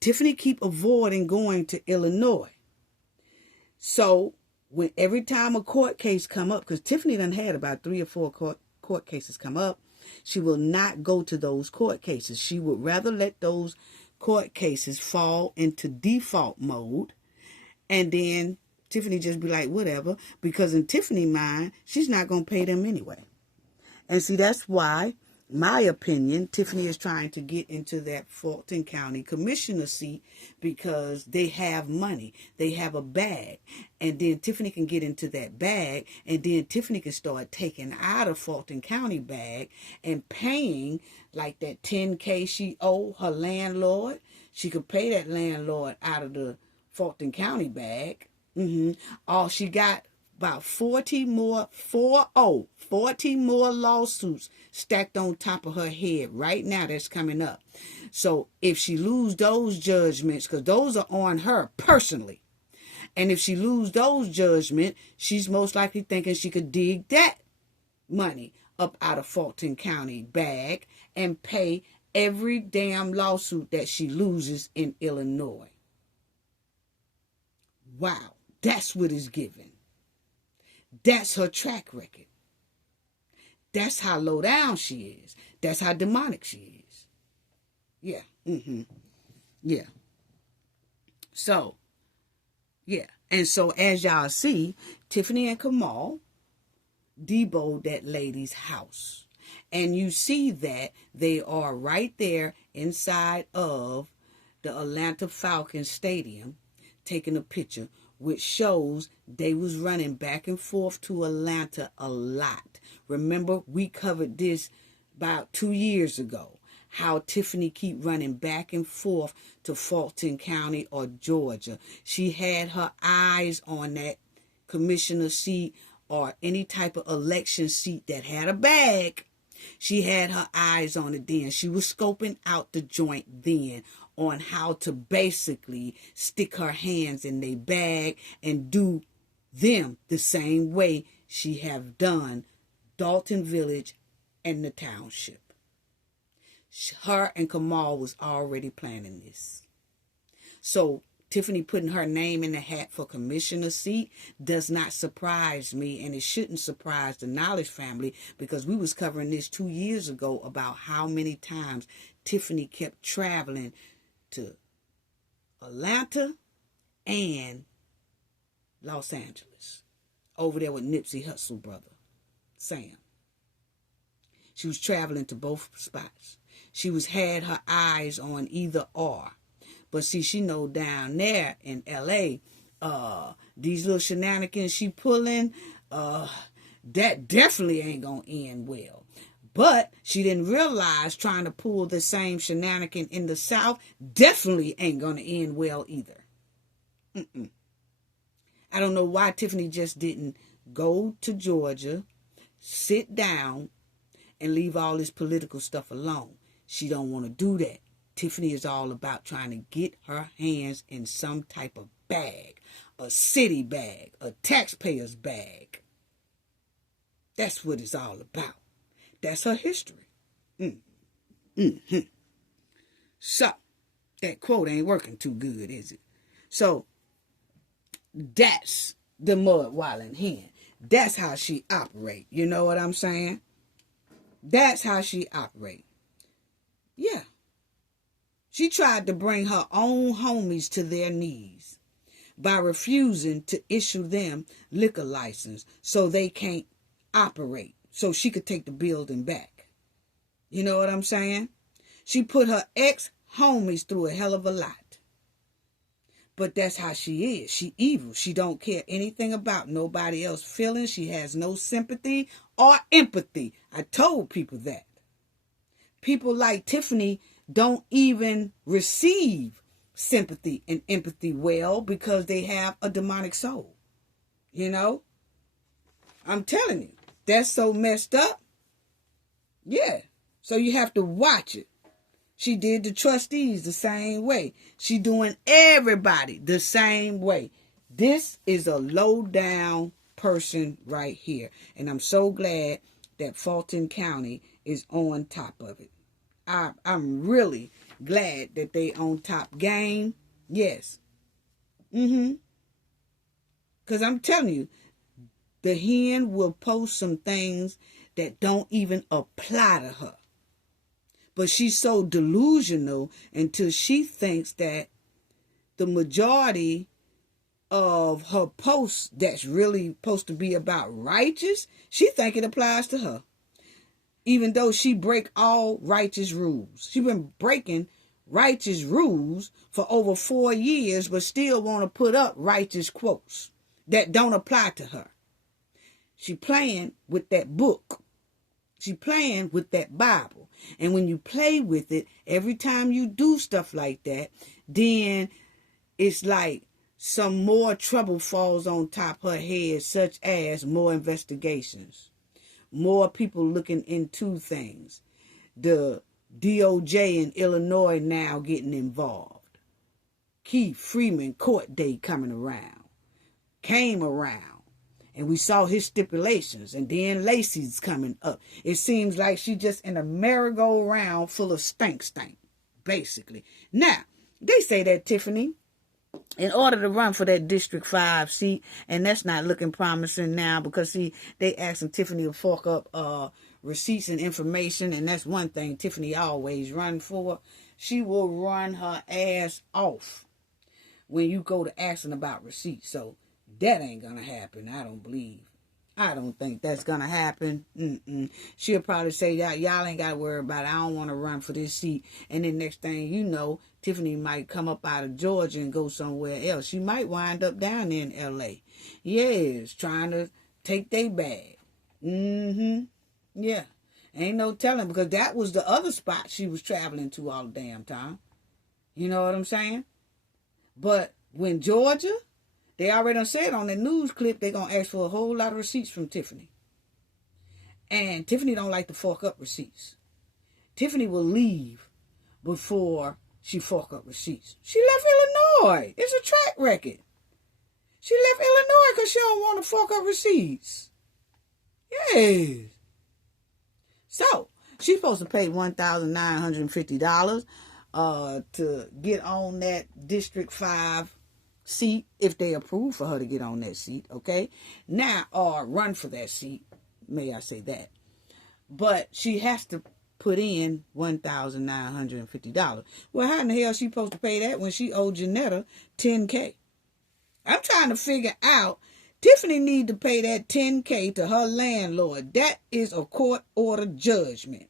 Tiffany keep avoiding going to Illinois. So when every time a court case come up, because Tiffany done had about 3 or 4 court cases come up, she will not go to those court cases. She would rather let those court cases fall into default mode, and then Tiffany just be like, whatever, because in Tiffany's mind, she's not going to pay them anyway. And see, that's why my opinion, Tiffany is trying to get into that Fulton County commissioner seat because they have money. They have a bag. And then Tiffany can get into that bag, and then Tiffany can start taking out of Fulton County bag and paying like that $10K she owe her landlord. She could pay that landlord out of the Fulton County bag. All she got about 40 more lawsuits stacked on top of her head right now that's coming up. So if she lose those judgments, because those are on her personally, and if she lose those judgments, she's most likely thinking she could dig that money up out of Fulton County bag and pay every damn lawsuit that she loses in Illinois. Wow, that's what is given. That's her track record. That's how low down she is. That's how demonic she is. Yeah. Yeah. So, yeah. And so as y'all see, Tiffany and Kamal deboed that lady's house. And you see that they are right there inside of the Atlanta Falcons Stadium taking a picture, which shows they was running back and forth to Atlanta a lot. Remember, we covered this about 2 years ago, how Tiffany keep running back and forth to Fulton County or Georgia. She had her eyes on that commissioner seat or any type of election seat that had a bag. She had her eyes on it then. She was scoping out the joint then on how to basically stick her hands in their bag and do them the same way she have done Dalton Village and the township. Her and Kamal was already planning this. So Tiffany putting her name in the hat for commissioner seat does not surprise me, and it shouldn't surprise the Knowledge family, because we was covering this 2 years ago about how many times Tiffany kept traveling to Atlanta and Los Angeles, over there with Nipsey Hussle brother Sam. She was traveling to both spots. She had her eyes on either or. But see, she know down there in L.A., these little shenanigans she pulling, that definitely ain't going to end well. But she didn't realize trying to pull the same shenanigan in the South definitely ain't going to end well either. I don't know why Tiffany just didn't go to Georgia, sit down, and leave all this political stuff alone. She don't want to do that. Tiffany is all about trying to get her hands in some type of bag, a city bag, a taxpayer's bag. That's what it's all about. That's her history. So, that quote ain't working too good, is it? So, that's the mud wallin' hen. That's how she operate. You know what I'm saying? That's how she operate. Yeah. She tried to bring her own homies to their knees by refusing to issue them liquor license so they can't operate, so she could take the building back. You know what I'm saying? She put her ex-homies through a hell of a lot. But that's how she is. She evil. She don't care anything about nobody else's feelings. She has no sympathy or empathy. I told people that. People like Tiffany don't even receive sympathy and empathy well because they have a demonic soul. You know? I'm telling you, that's so messed up. Yeah. So you have to watch it. She did the trustees the same way. She doing everybody the same way. This is a low down person right here. And I'm so glad that Fulton County is on top of it. I'm really glad that they on top game. Yes. Because I'm telling you, the hen will post some things that don't even apply to her. But she's so delusional until she thinks that the majority of her posts that's really supposed to be about righteous, she think it applies to her. even though she break all righteous rules. She been breaking righteous rules for over 4 years, but still want to put up righteous quotes that don't apply to her. She playing with that book. She playing with that Bible. And when you play with it, every time you do stuff like that, then it's like some more trouble falls on top her head, such as more investigations, more people looking into things. The DOJ in Illinois now getting involved. Keith Freeman court date came around. And we saw his stipulations. And then Lacey's coming up. It seems like she just in a merry-go-round full of stank, basically. Now, they say that Tiffany, in order to run for that District 5 seat, and that's not looking promising now because, see, they asking Tiffany to fork up receipts and information, and that's one thing Tiffany always run for. She will run her ass off when you go to asking about receipts. So, that ain't gonna happen, I don't believe. I don't think that's gonna happen. She'll probably say, y'all ain't gotta worry about it. I don't want to run for this seat. And then next thing you know, Tiffany might come up out of Georgia and go somewhere else. She might wind up down in L.A. Yes, trying to take their bag. Yeah. Ain't no telling, because that was the other spot she was traveling to all the damn time. You know what I'm saying? But when Georgia, they already done said on the news clip they're going to ask for a whole lot of receipts from Tiffany. And Tiffany don't like to fork up receipts. Tiffany will leave before she fork up receipts. She left Illinois. It's a track record. She left Illinois because she don't want to fork up receipts. Yes. So, she's supposed to pay $1,950 to get on that District 5 seat, if they approve for her to get on that seat, okay? Now, or run for that seat, may I say that. But she has to put in $1,950. Well, how in the hell is she supposed to pay that when she owed Janetta $10K? I'm trying to figure out, Tiffany need to pay that $10K to her landlord. That is a court order judgment.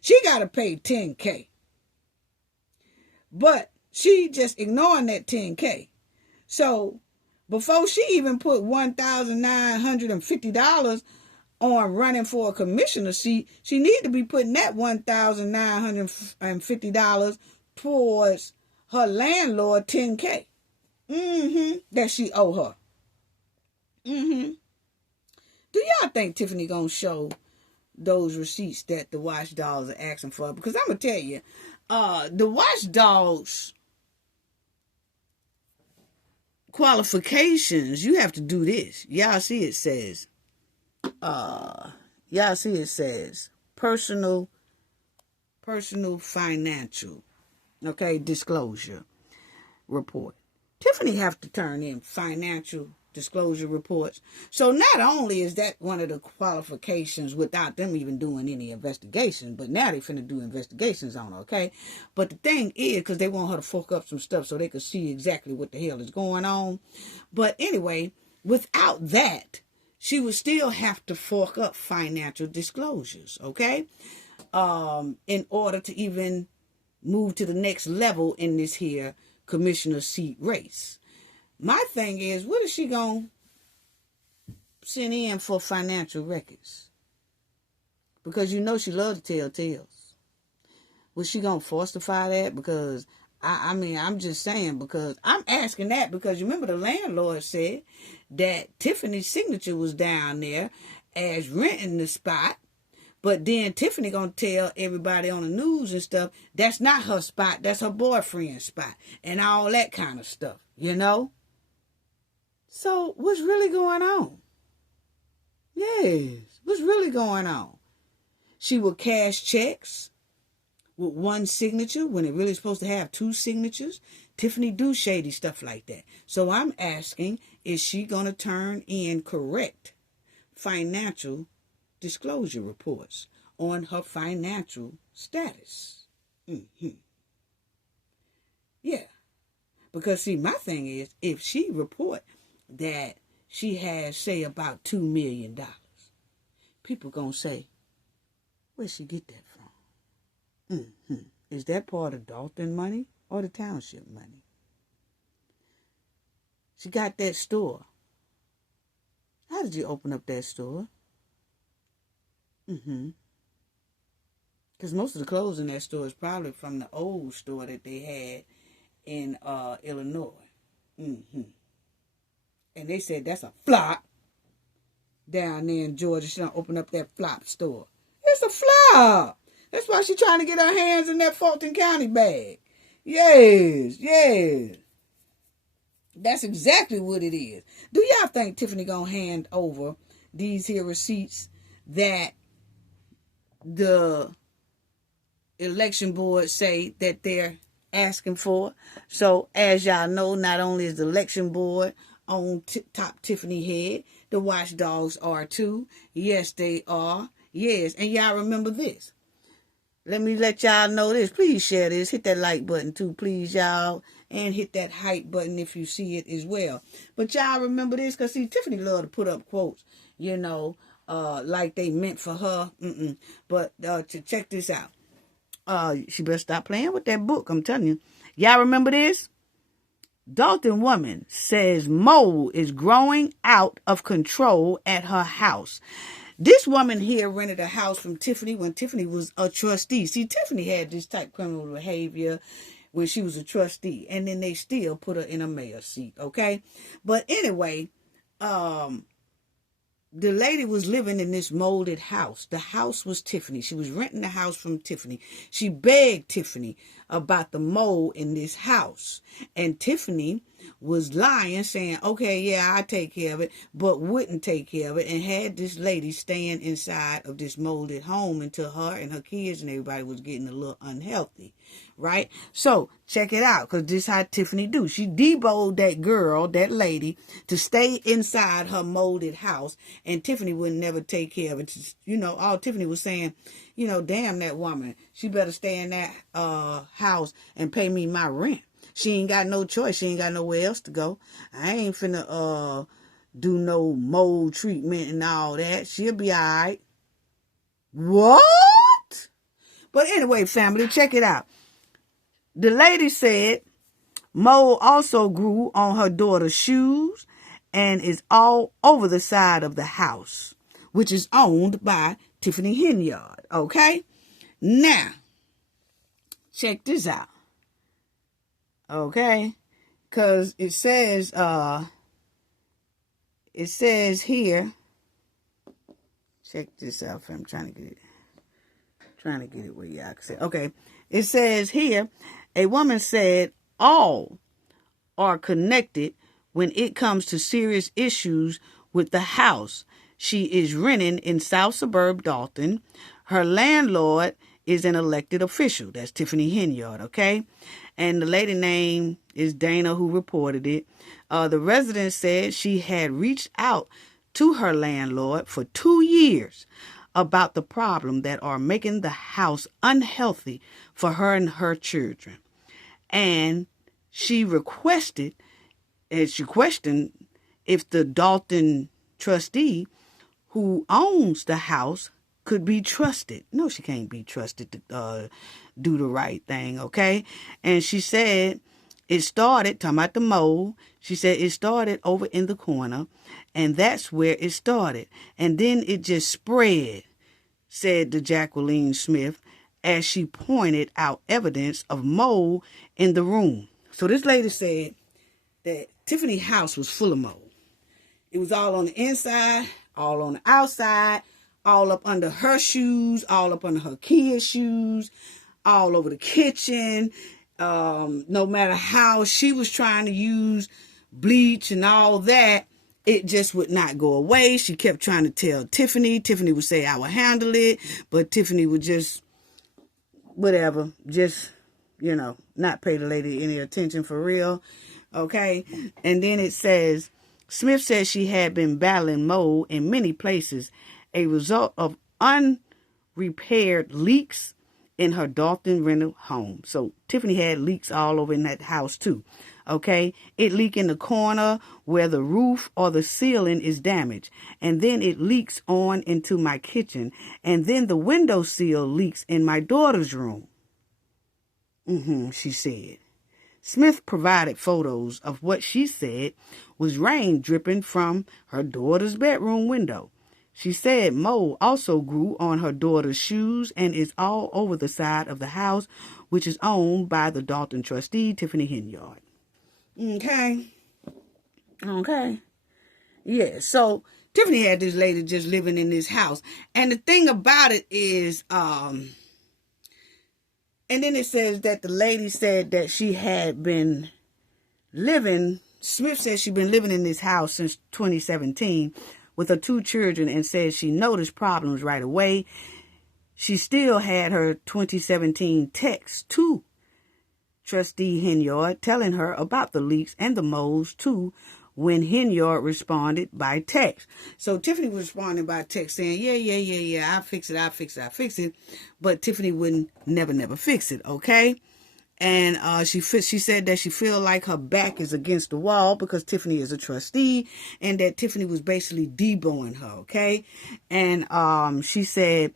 She got to pay $10K. But she just ignoring that $10K. So, before she even put $1,950 on running for a commissioner seat, she need to be putting that $1,950 towards her landlord $10K. That she owe her. Do y'all think Tiffany gonna show those receipts that the watchdogs are asking for? Because I'm gonna tell you, the watchdogs qualifications, you have to do this. Y'all see it says personal financial, okay, disclosure report. Tiffany have to turn in financial disclosure reports. So not only is that one of the qualifications without them even doing any investigation, but now they finna do investigations on her, okay? But the thing is, because they want her to fork up some stuff so they can see exactly what the hell is going on. But anyway, without that, she would still have to fork up financial disclosures, okay? In order to even move to the next level in this here commissioner seat race. My thing is, what is she going to send in for financial records? Because you know she loves to tell tales. Was she going to falsify that? Because, I mean, I'm just saying, because I'm asking that because you remember the landlord said that Tiffany's signature was down there as renting the spot. But then Tiffany going to tell everybody on the news and stuff, that's not her spot, that's her boyfriend's spot. And all that kind of stuff, you know? So, what's really going on? Yes, what's really going on? She will cash checks with one signature when it really is supposed to have two signatures. Tiffany do shady stuff like that. So, I'm asking, is she going to turn in correct financial disclosure reports on her financial status? Yeah. Because, see, my thing is, if she report that she has, say, about $2 million, people gonna say, Where'd she get that from? Is that part of Dalton money or the township money? She got that store. How did you open up that store? Because most of the clothes in that store is probably from the old store that they had in Illinois. And they said that's a flop down there in Georgia. She done opened up that flop store. It's a flop. That's why she's trying to get her hands in that Fulton County bag. Yes. That's exactly what it is. Do y'all think Tiffany gonna hand over these here receipts that the election board say that they're asking for? So as y'all know, not only is the election board on top Tiffany head, the watchdogs are too. Yes, they are. Yes, and y'all remember this. Let me let y'all know this. Please share this. Hit that like button too, please, y'all. And hit that hype button if you see it as well. But y'all remember this, because see, Tiffany love to put up quotes, like they meant for her. But to check this out. She better stop playing with that book, I'm telling you. Y'all remember this? Dalton woman says mold is growing out of control at her house. This woman here rented a house from Tiffany when Tiffany was a trustee. See, Tiffany had this type of criminal behavior when she was a trustee. And then they still put her in a mayor's seat, okay? But anyway, the lady was living in this molded house. The house was Tiffany. She was renting the house from Tiffany. She begged Tiffany about the mold in this house. And Tiffany was lying, saying, okay, yeah, I take care of it, but wouldn't take care of it, and had this lady staying inside of this molded home until her and her kids and everybody was getting a little unhealthy, right? So check it out, because this is how Tiffany do. She deboed that girl, that lady, to stay inside her molded house, and Tiffany would never take care of it. All Tiffany was saying, damn that woman. She better stay in that house and pay me my rent. She ain't got no choice. She ain't got nowhere else to go. I ain't finna do no mold treatment and all that. She'll be all right. What? But anyway, family, check it out. The lady said mold also grew on her daughter's shoes and is all over the side of the house, which is owned by Tiffany Henyard. Okay? Now, check this out. Okay? Because it says here, check this out. I'm trying to get it where y'all can see. Okay. It says here, a woman said all are connected when it comes to serious issues with the house she is renting in South Suburb Dalton. Her landlord is an elected official. That's Tiffany Henyard, okay? And the lady name is Dana, who reported it. The resident said she had reached out to her landlord for 2 years about the problem that are making the house unhealthy for her and her children. And she questioned if the Dalton trustee who owns the house could be trusted. No, she can't be trusted to do the right thing, okay? And she said it started, talking about the mold, she said it started over in the corner, and that's where it started. And then it just spread, said the Jacqueline Smith, as she pointed out evidence of mold in the room. So this lady said that Tiffany's house was full of mold. It was all on the inside, all on the outside, all up under her shoes, all up under her kids' shoes, all over the kitchen. No matter how she was trying to use bleach and all that, it just would not go away. She kept trying to tell Tiffany. Tiffany would say, I will handle it. But Tiffany would just, whatever, just, not pay the lady any attention for real. Okay. And then it says, Smith says she had been battling mold in many places, a result of unrepaired leaks in her Dalton rental home. So Tiffany had leaks all over in that house too. Okay, it leaks in the corner where the roof or the ceiling is damaged. And then it leaks on into my kitchen. And then the window sill leaks in my daughter's room. She said. Smith provided photos of what she said was rain dripping from her daughter's bedroom window. She said mold also grew on her daughter's shoes and is all over the side of the house, which is owned by the Dalton trustee, Tiffany Henyard. Okay. Yeah, so Tiffany had this lady just living in this house. And the thing about it is, and then it says that the lady said that she had been living, Smith said she'd been living in this house since 2017 with her 2 children and said she noticed problems right away. She still had her 2017 text to Trustee Henyard telling her about the leaks and the molds too when Henyard responded by text. So Tiffany was responding by text saying, yeah, I'll fix it. But Tiffany wouldn't never fix it, okay? And she said that she feel like her back is against the wall because Tiffany is a trustee and that Tiffany was basically deboing her, okay? And she said,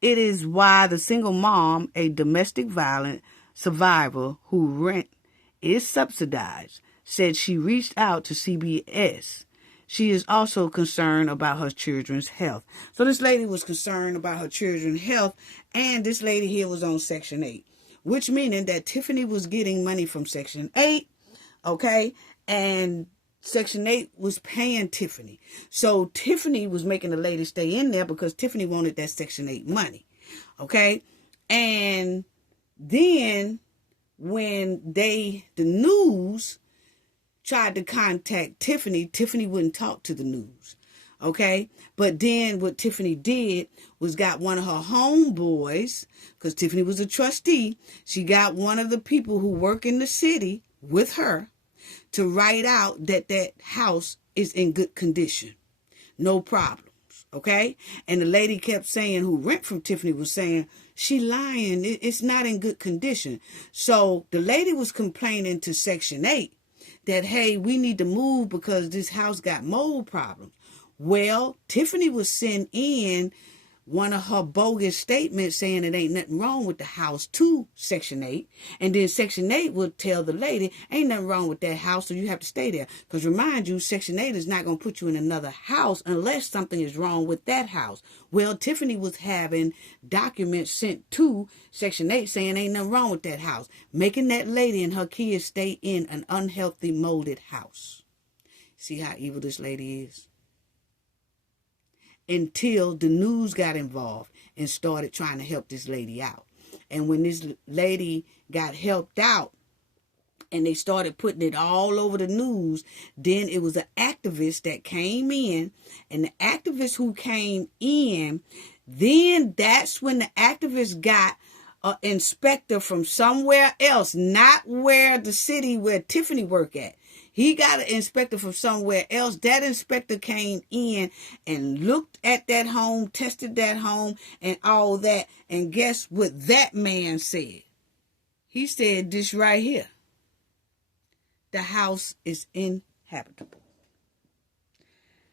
it is why the single mom, a domestic violence survivor who rent is subsidized, said she reached out to CBS. She is also concerned about her children's health. So this lady was concerned about her children's health, and this lady here was on Section 8, which meaning that Tiffany was getting money from Section 8, okay, and Section 8 was paying Tiffany. So Tiffany was making the lady stay in there because Tiffany wanted that Section 8 money, okay, and then when the news tried to contact Tiffany, Tiffany wouldn't talk to the news, okay? But then what Tiffany did was got one of her homeboys, because Tiffany was a trustee, she got one of the people who work in the city with her to write out that that house is in good condition. No problems, okay? And the lady kept saying, who rent from Tiffany was saying, she lying, it's not in good condition. So the lady was complaining to Section 8 that, hey, we need to move because this house got mold problems. Well, Tiffany was sent in one of her bogus statements saying it ain't nothing wrong with the house to Section 8. And then Section 8 would tell the lady, ain't nothing wrong with that house, so you have to stay there. Because remind you, Section 8 is not going to put you in another house unless something is wrong with that house. Well, Tiffany was having documents sent to Section 8 saying ain't nothing wrong with that house, making that lady and her kids stay in an unhealthy, molded house. See how evil this lady is? Until the news got involved and started trying to help this lady out. And when this lady got helped out and they started putting it all over the news, then it was an activist that came in, and the activist who came in, then that's when the activist got an inspector from somewhere else, not where the city where Tiffany worked at. He got an inspector from somewhere else. That inspector came in and looked at that home, tested that home, and all that. And guess what that man said? He said this right here. The house is inhabitable.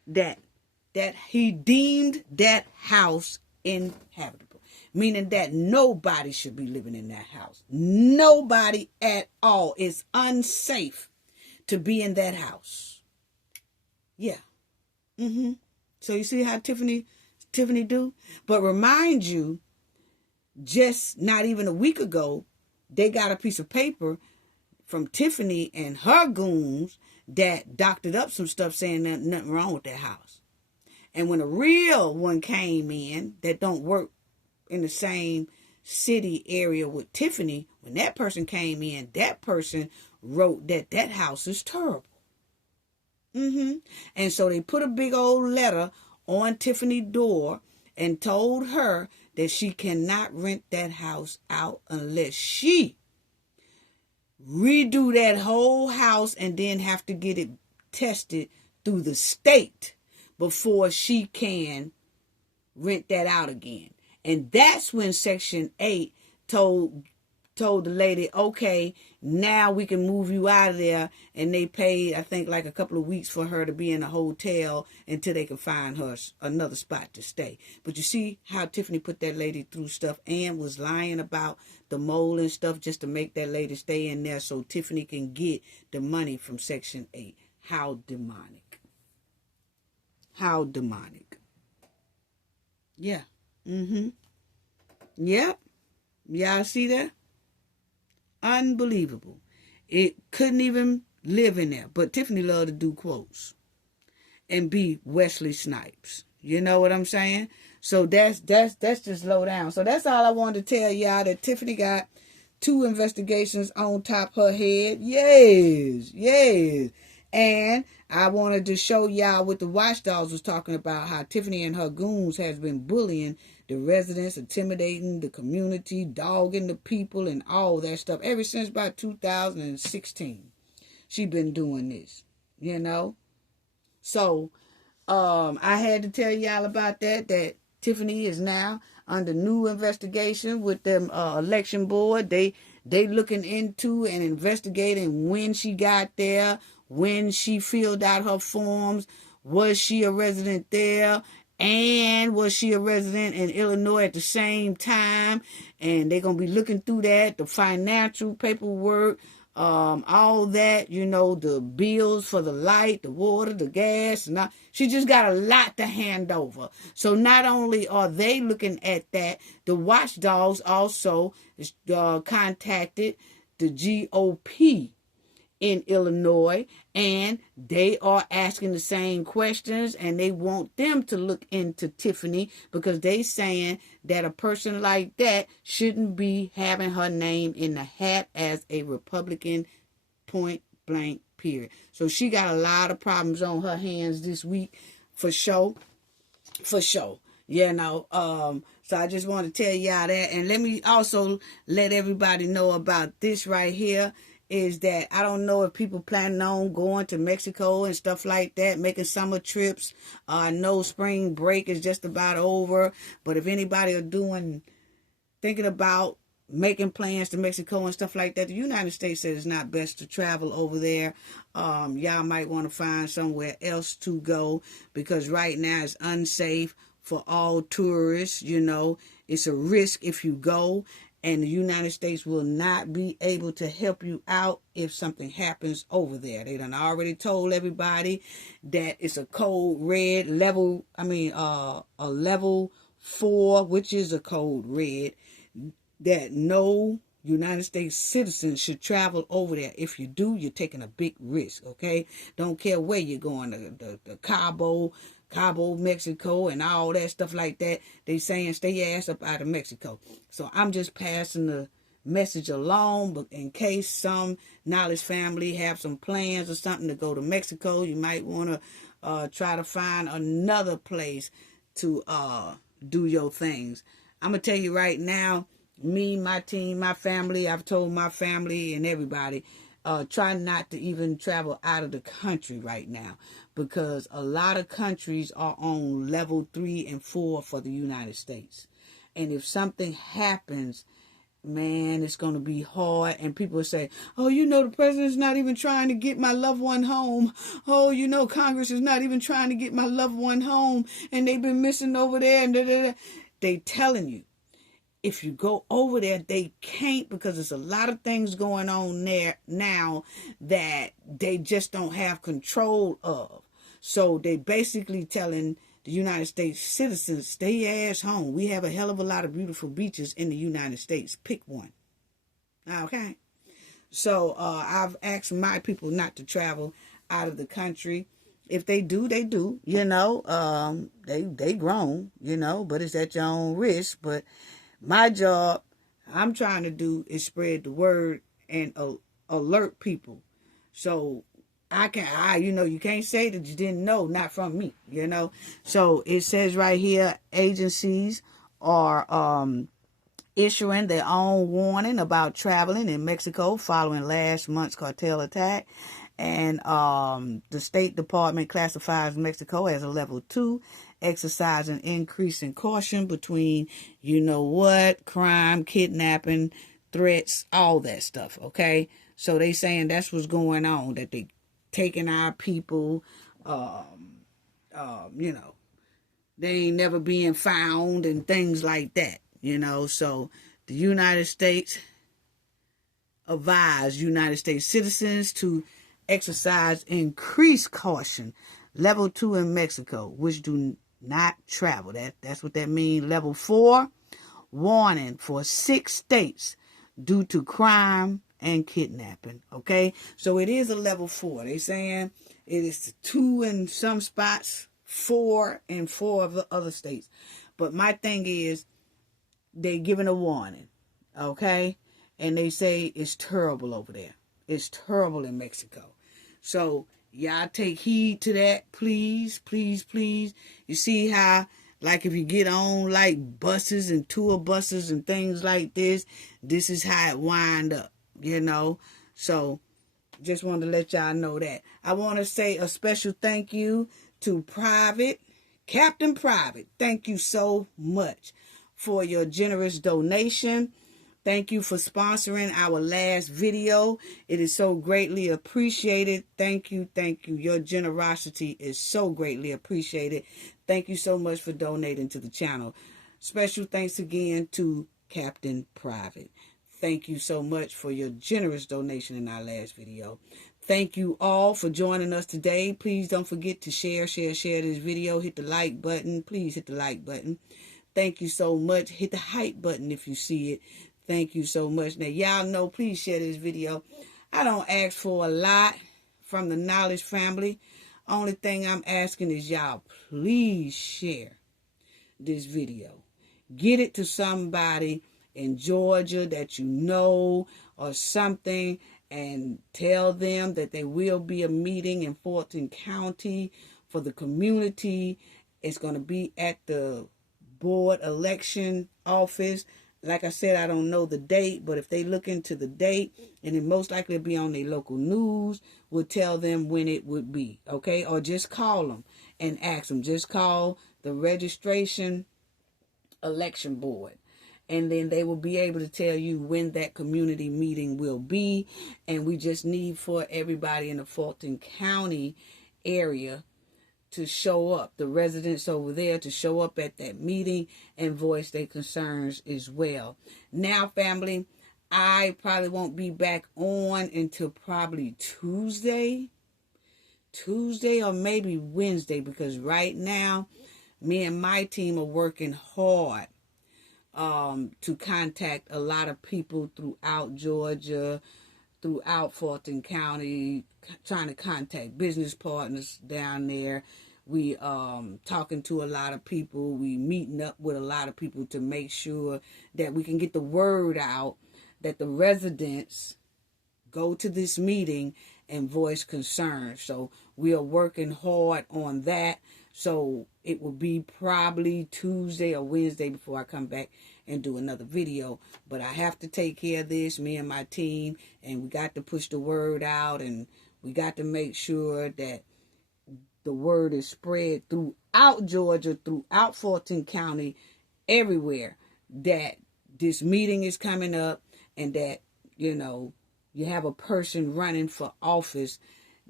That he deemed that house inhabitable. Meaning that nobody should be living in that house. Nobody at all. It's unsafe to be in that house. Yeah. So you see how Tiffany do? But remind you, just not even a week ago, they got a piece of paper from Tiffany and her goons that doctored up some stuff saying that nothing wrong with that house. And when a real one came in that don't work in the same city area with Tiffany, when that person came in, that person wrote that house is terrible. And so they put a big old letter on Tiffany's door and told her that she cannot rent that house out unless she redo that whole house and then have to get it tested through the state before she can rent that out again. And that's when Section 8 told told the lady, okay, now we can move you out of there. And they paid, I think, like a couple of weeks for her to be in a hotel until they could find her another spot to stay. But you see how Tiffany put that lady through stuff and was lying about the mold and stuff just to make that lady stay in there so Tiffany can get the money from Section 8. How demonic. How demonic. Yeah. Yep. Y'all see that? Unbelievable. It couldn't even live in there. But Tiffany loved to do quotes and be Wesley Snipes. You know what I'm saying? So that's just low down. So that's all I wanted to tell y'all, that Tiffany got 2 investigations on top her head. Yes. And I wanted to show y'all what the watchdogs was talking about, how Tiffany and her goons has been bullying the residents, intimidating the community, dogging the people, and all that stuff ever since about 2016. She been doing this, you know. So I had to tell y'all about that Tiffany is now under new investigation with them election board. They looking into and investigating when she got there, when she filled out her forms, was she a resident there, and was she a resident in Illinois at the same time. And they're going to be looking through that, the financial paperwork, all that, you know, the bills for the light, the water, the gas. And she just got a lot to hand over. So not only are they looking at that, the watchdogs also contacted the GOP in Illinois, and they are asking the same questions, and they want them to look into Tiffany because they saying that a person like that shouldn't be having her name in the hat as a Republican, point blank, period. So she got a lot of problems on her hands this week, for sure. You know, so I just want to tell y'all that. And let me also let everybody know about this right here, is that I don't know if people planning on going to Mexico and stuff like that, making summer trips. I know spring break is just about over, but if anybody are thinking about making plans to Mexico and stuff like that, the United States says it's not best to travel over there. Y'all might want to find somewhere else to go, because right now it's unsafe for all tourists. You know, it's a risk if you go. And the United States will not be able to help you out if something happens over there. They done already told everybody that it's a code red level. A level 4, which is a code red, that no United States citizens should travel over there. If you do, you're taking a big risk. Okay, don't care where you're going. The Cabo, Mexico, and all that stuff like that. They saying stay your ass up out of Mexico. So I'm just passing the message along, but in case some knowledge family have some plans or something to go to Mexico, you might want to try to find another place to do your things. I'm going to tell you right now, me, my team, my family, I've told my family and everybody, try not to even travel out of the country right now, because a lot of countries are on level 3 and 4 for the United States. And if something happens, man, it's going to be hard. And people will say, oh, you know, the president's not even trying to get my loved one home. Oh, you know, Congress is not even trying to get my loved one home. And they've been missing over there. And they telling you, if you go over there, they can't, because there's a lot of things going on there now that they just don't have control of. So they basically telling the United States citizens, stay your ass home. We have a hell of a lot of beautiful beaches in the United States. Pick one. Okay. So I've asked my people not to travel out of the country. If they do, they do. You know, they grown, you know, but it's at your own risk. But my job, I'm trying to do, is spread the word and alert people. So you can't say that you didn't know, not from me, you know. So it says right here, agencies are issuing their own warning about traveling in Mexico following last month's cartel attack. And the State Department classifies Mexico as a level 2, exercising increasing caution between, you know what, crime, kidnapping, threats, all that stuff, okay? So they saying that's what's going on, that they taking our people, you know, they ain't never being found and things like that, you know. So the United States advise United States citizens to exercise increased caution. Level 2 in Mexico, which do not travel. That's what that means. Level 4, warning for 6 states due to crime and kidnapping. Okay, so it is a level 4. They saying it is 2 in some spots, 4 in 4 of the other states. But my thing is, they giving a warning. Okay, and they say it's terrible over there. It's terrible in Mexico. So y'all take heed to that, please, please, please. You see how, like, if you get on like buses and tour buses and things like this is how it wind up, you know. So just wanted to let y'all know that. I want to say a special thank you to Captain Private. Thank you so much for your generous donation. Thank you for sponsoring our last video. It is so greatly appreciated. Thank you, thank you. Your generosity is so greatly appreciated. Thank you so much for donating to the channel. Special thanks again to Captain Private. Thank you so much for your generous donation in our last video. Thank you all for joining us today. Please don't forget to share this video. Hit the like button. Please hit the like button. Thank you so much. Hit the hype button if you see it. Thank you so much. Now, y'all know, please share this video. I don't ask for a lot from the Knowledge family. Only thing I'm asking is y'all, please share this video. Get it to somebody in Georgia that you know or something, and tell them that there will be a meeting in Fulton County for the community. It's going to be at the board election office. Like I said, I don't know the date, but if they look into the date, and it most likely be on their local news, will tell them when it would be, okay? Or just call them and ask them. Just call the registration election board, and then they will be able to tell you when that community meeting will be. And we just need for everybody in the Fulton County area to show up, the residents over there to show up at that meeting and voice their concerns as well. Now, family, I probably won't be back on until probably Tuesday or maybe Wednesday, because right now, me and my team are working hard to contact a lot of people throughout Georgia, throughout Fulton County, trying to contact business partners down there. We talking to a lot of people. We meeting up with a lot of people to make sure that we can get the word out that the residents go to this meeting and voice concerns. So we are working hard on that. So it will be probably Tuesday or Wednesday before I come back and do another video. But I have to take care of this, me and my team, and we got to push the word out, and we got to make sure that the word is spread throughout Georgia, throughout Fulton County, everywhere, that this meeting is coming up, and that, you know, you have a person running for office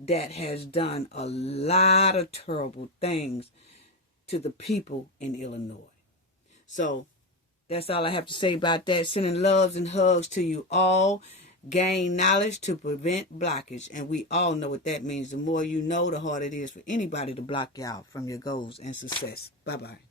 that has done a lot of terrible things to the people in Illinois. So that's all I have to say about that. Sending loves and hugs to you all. Gain knowledge to prevent blockage. And we all know what that means. The more you know, the harder it is for anybody to block you out from your goals and success. Bye-bye.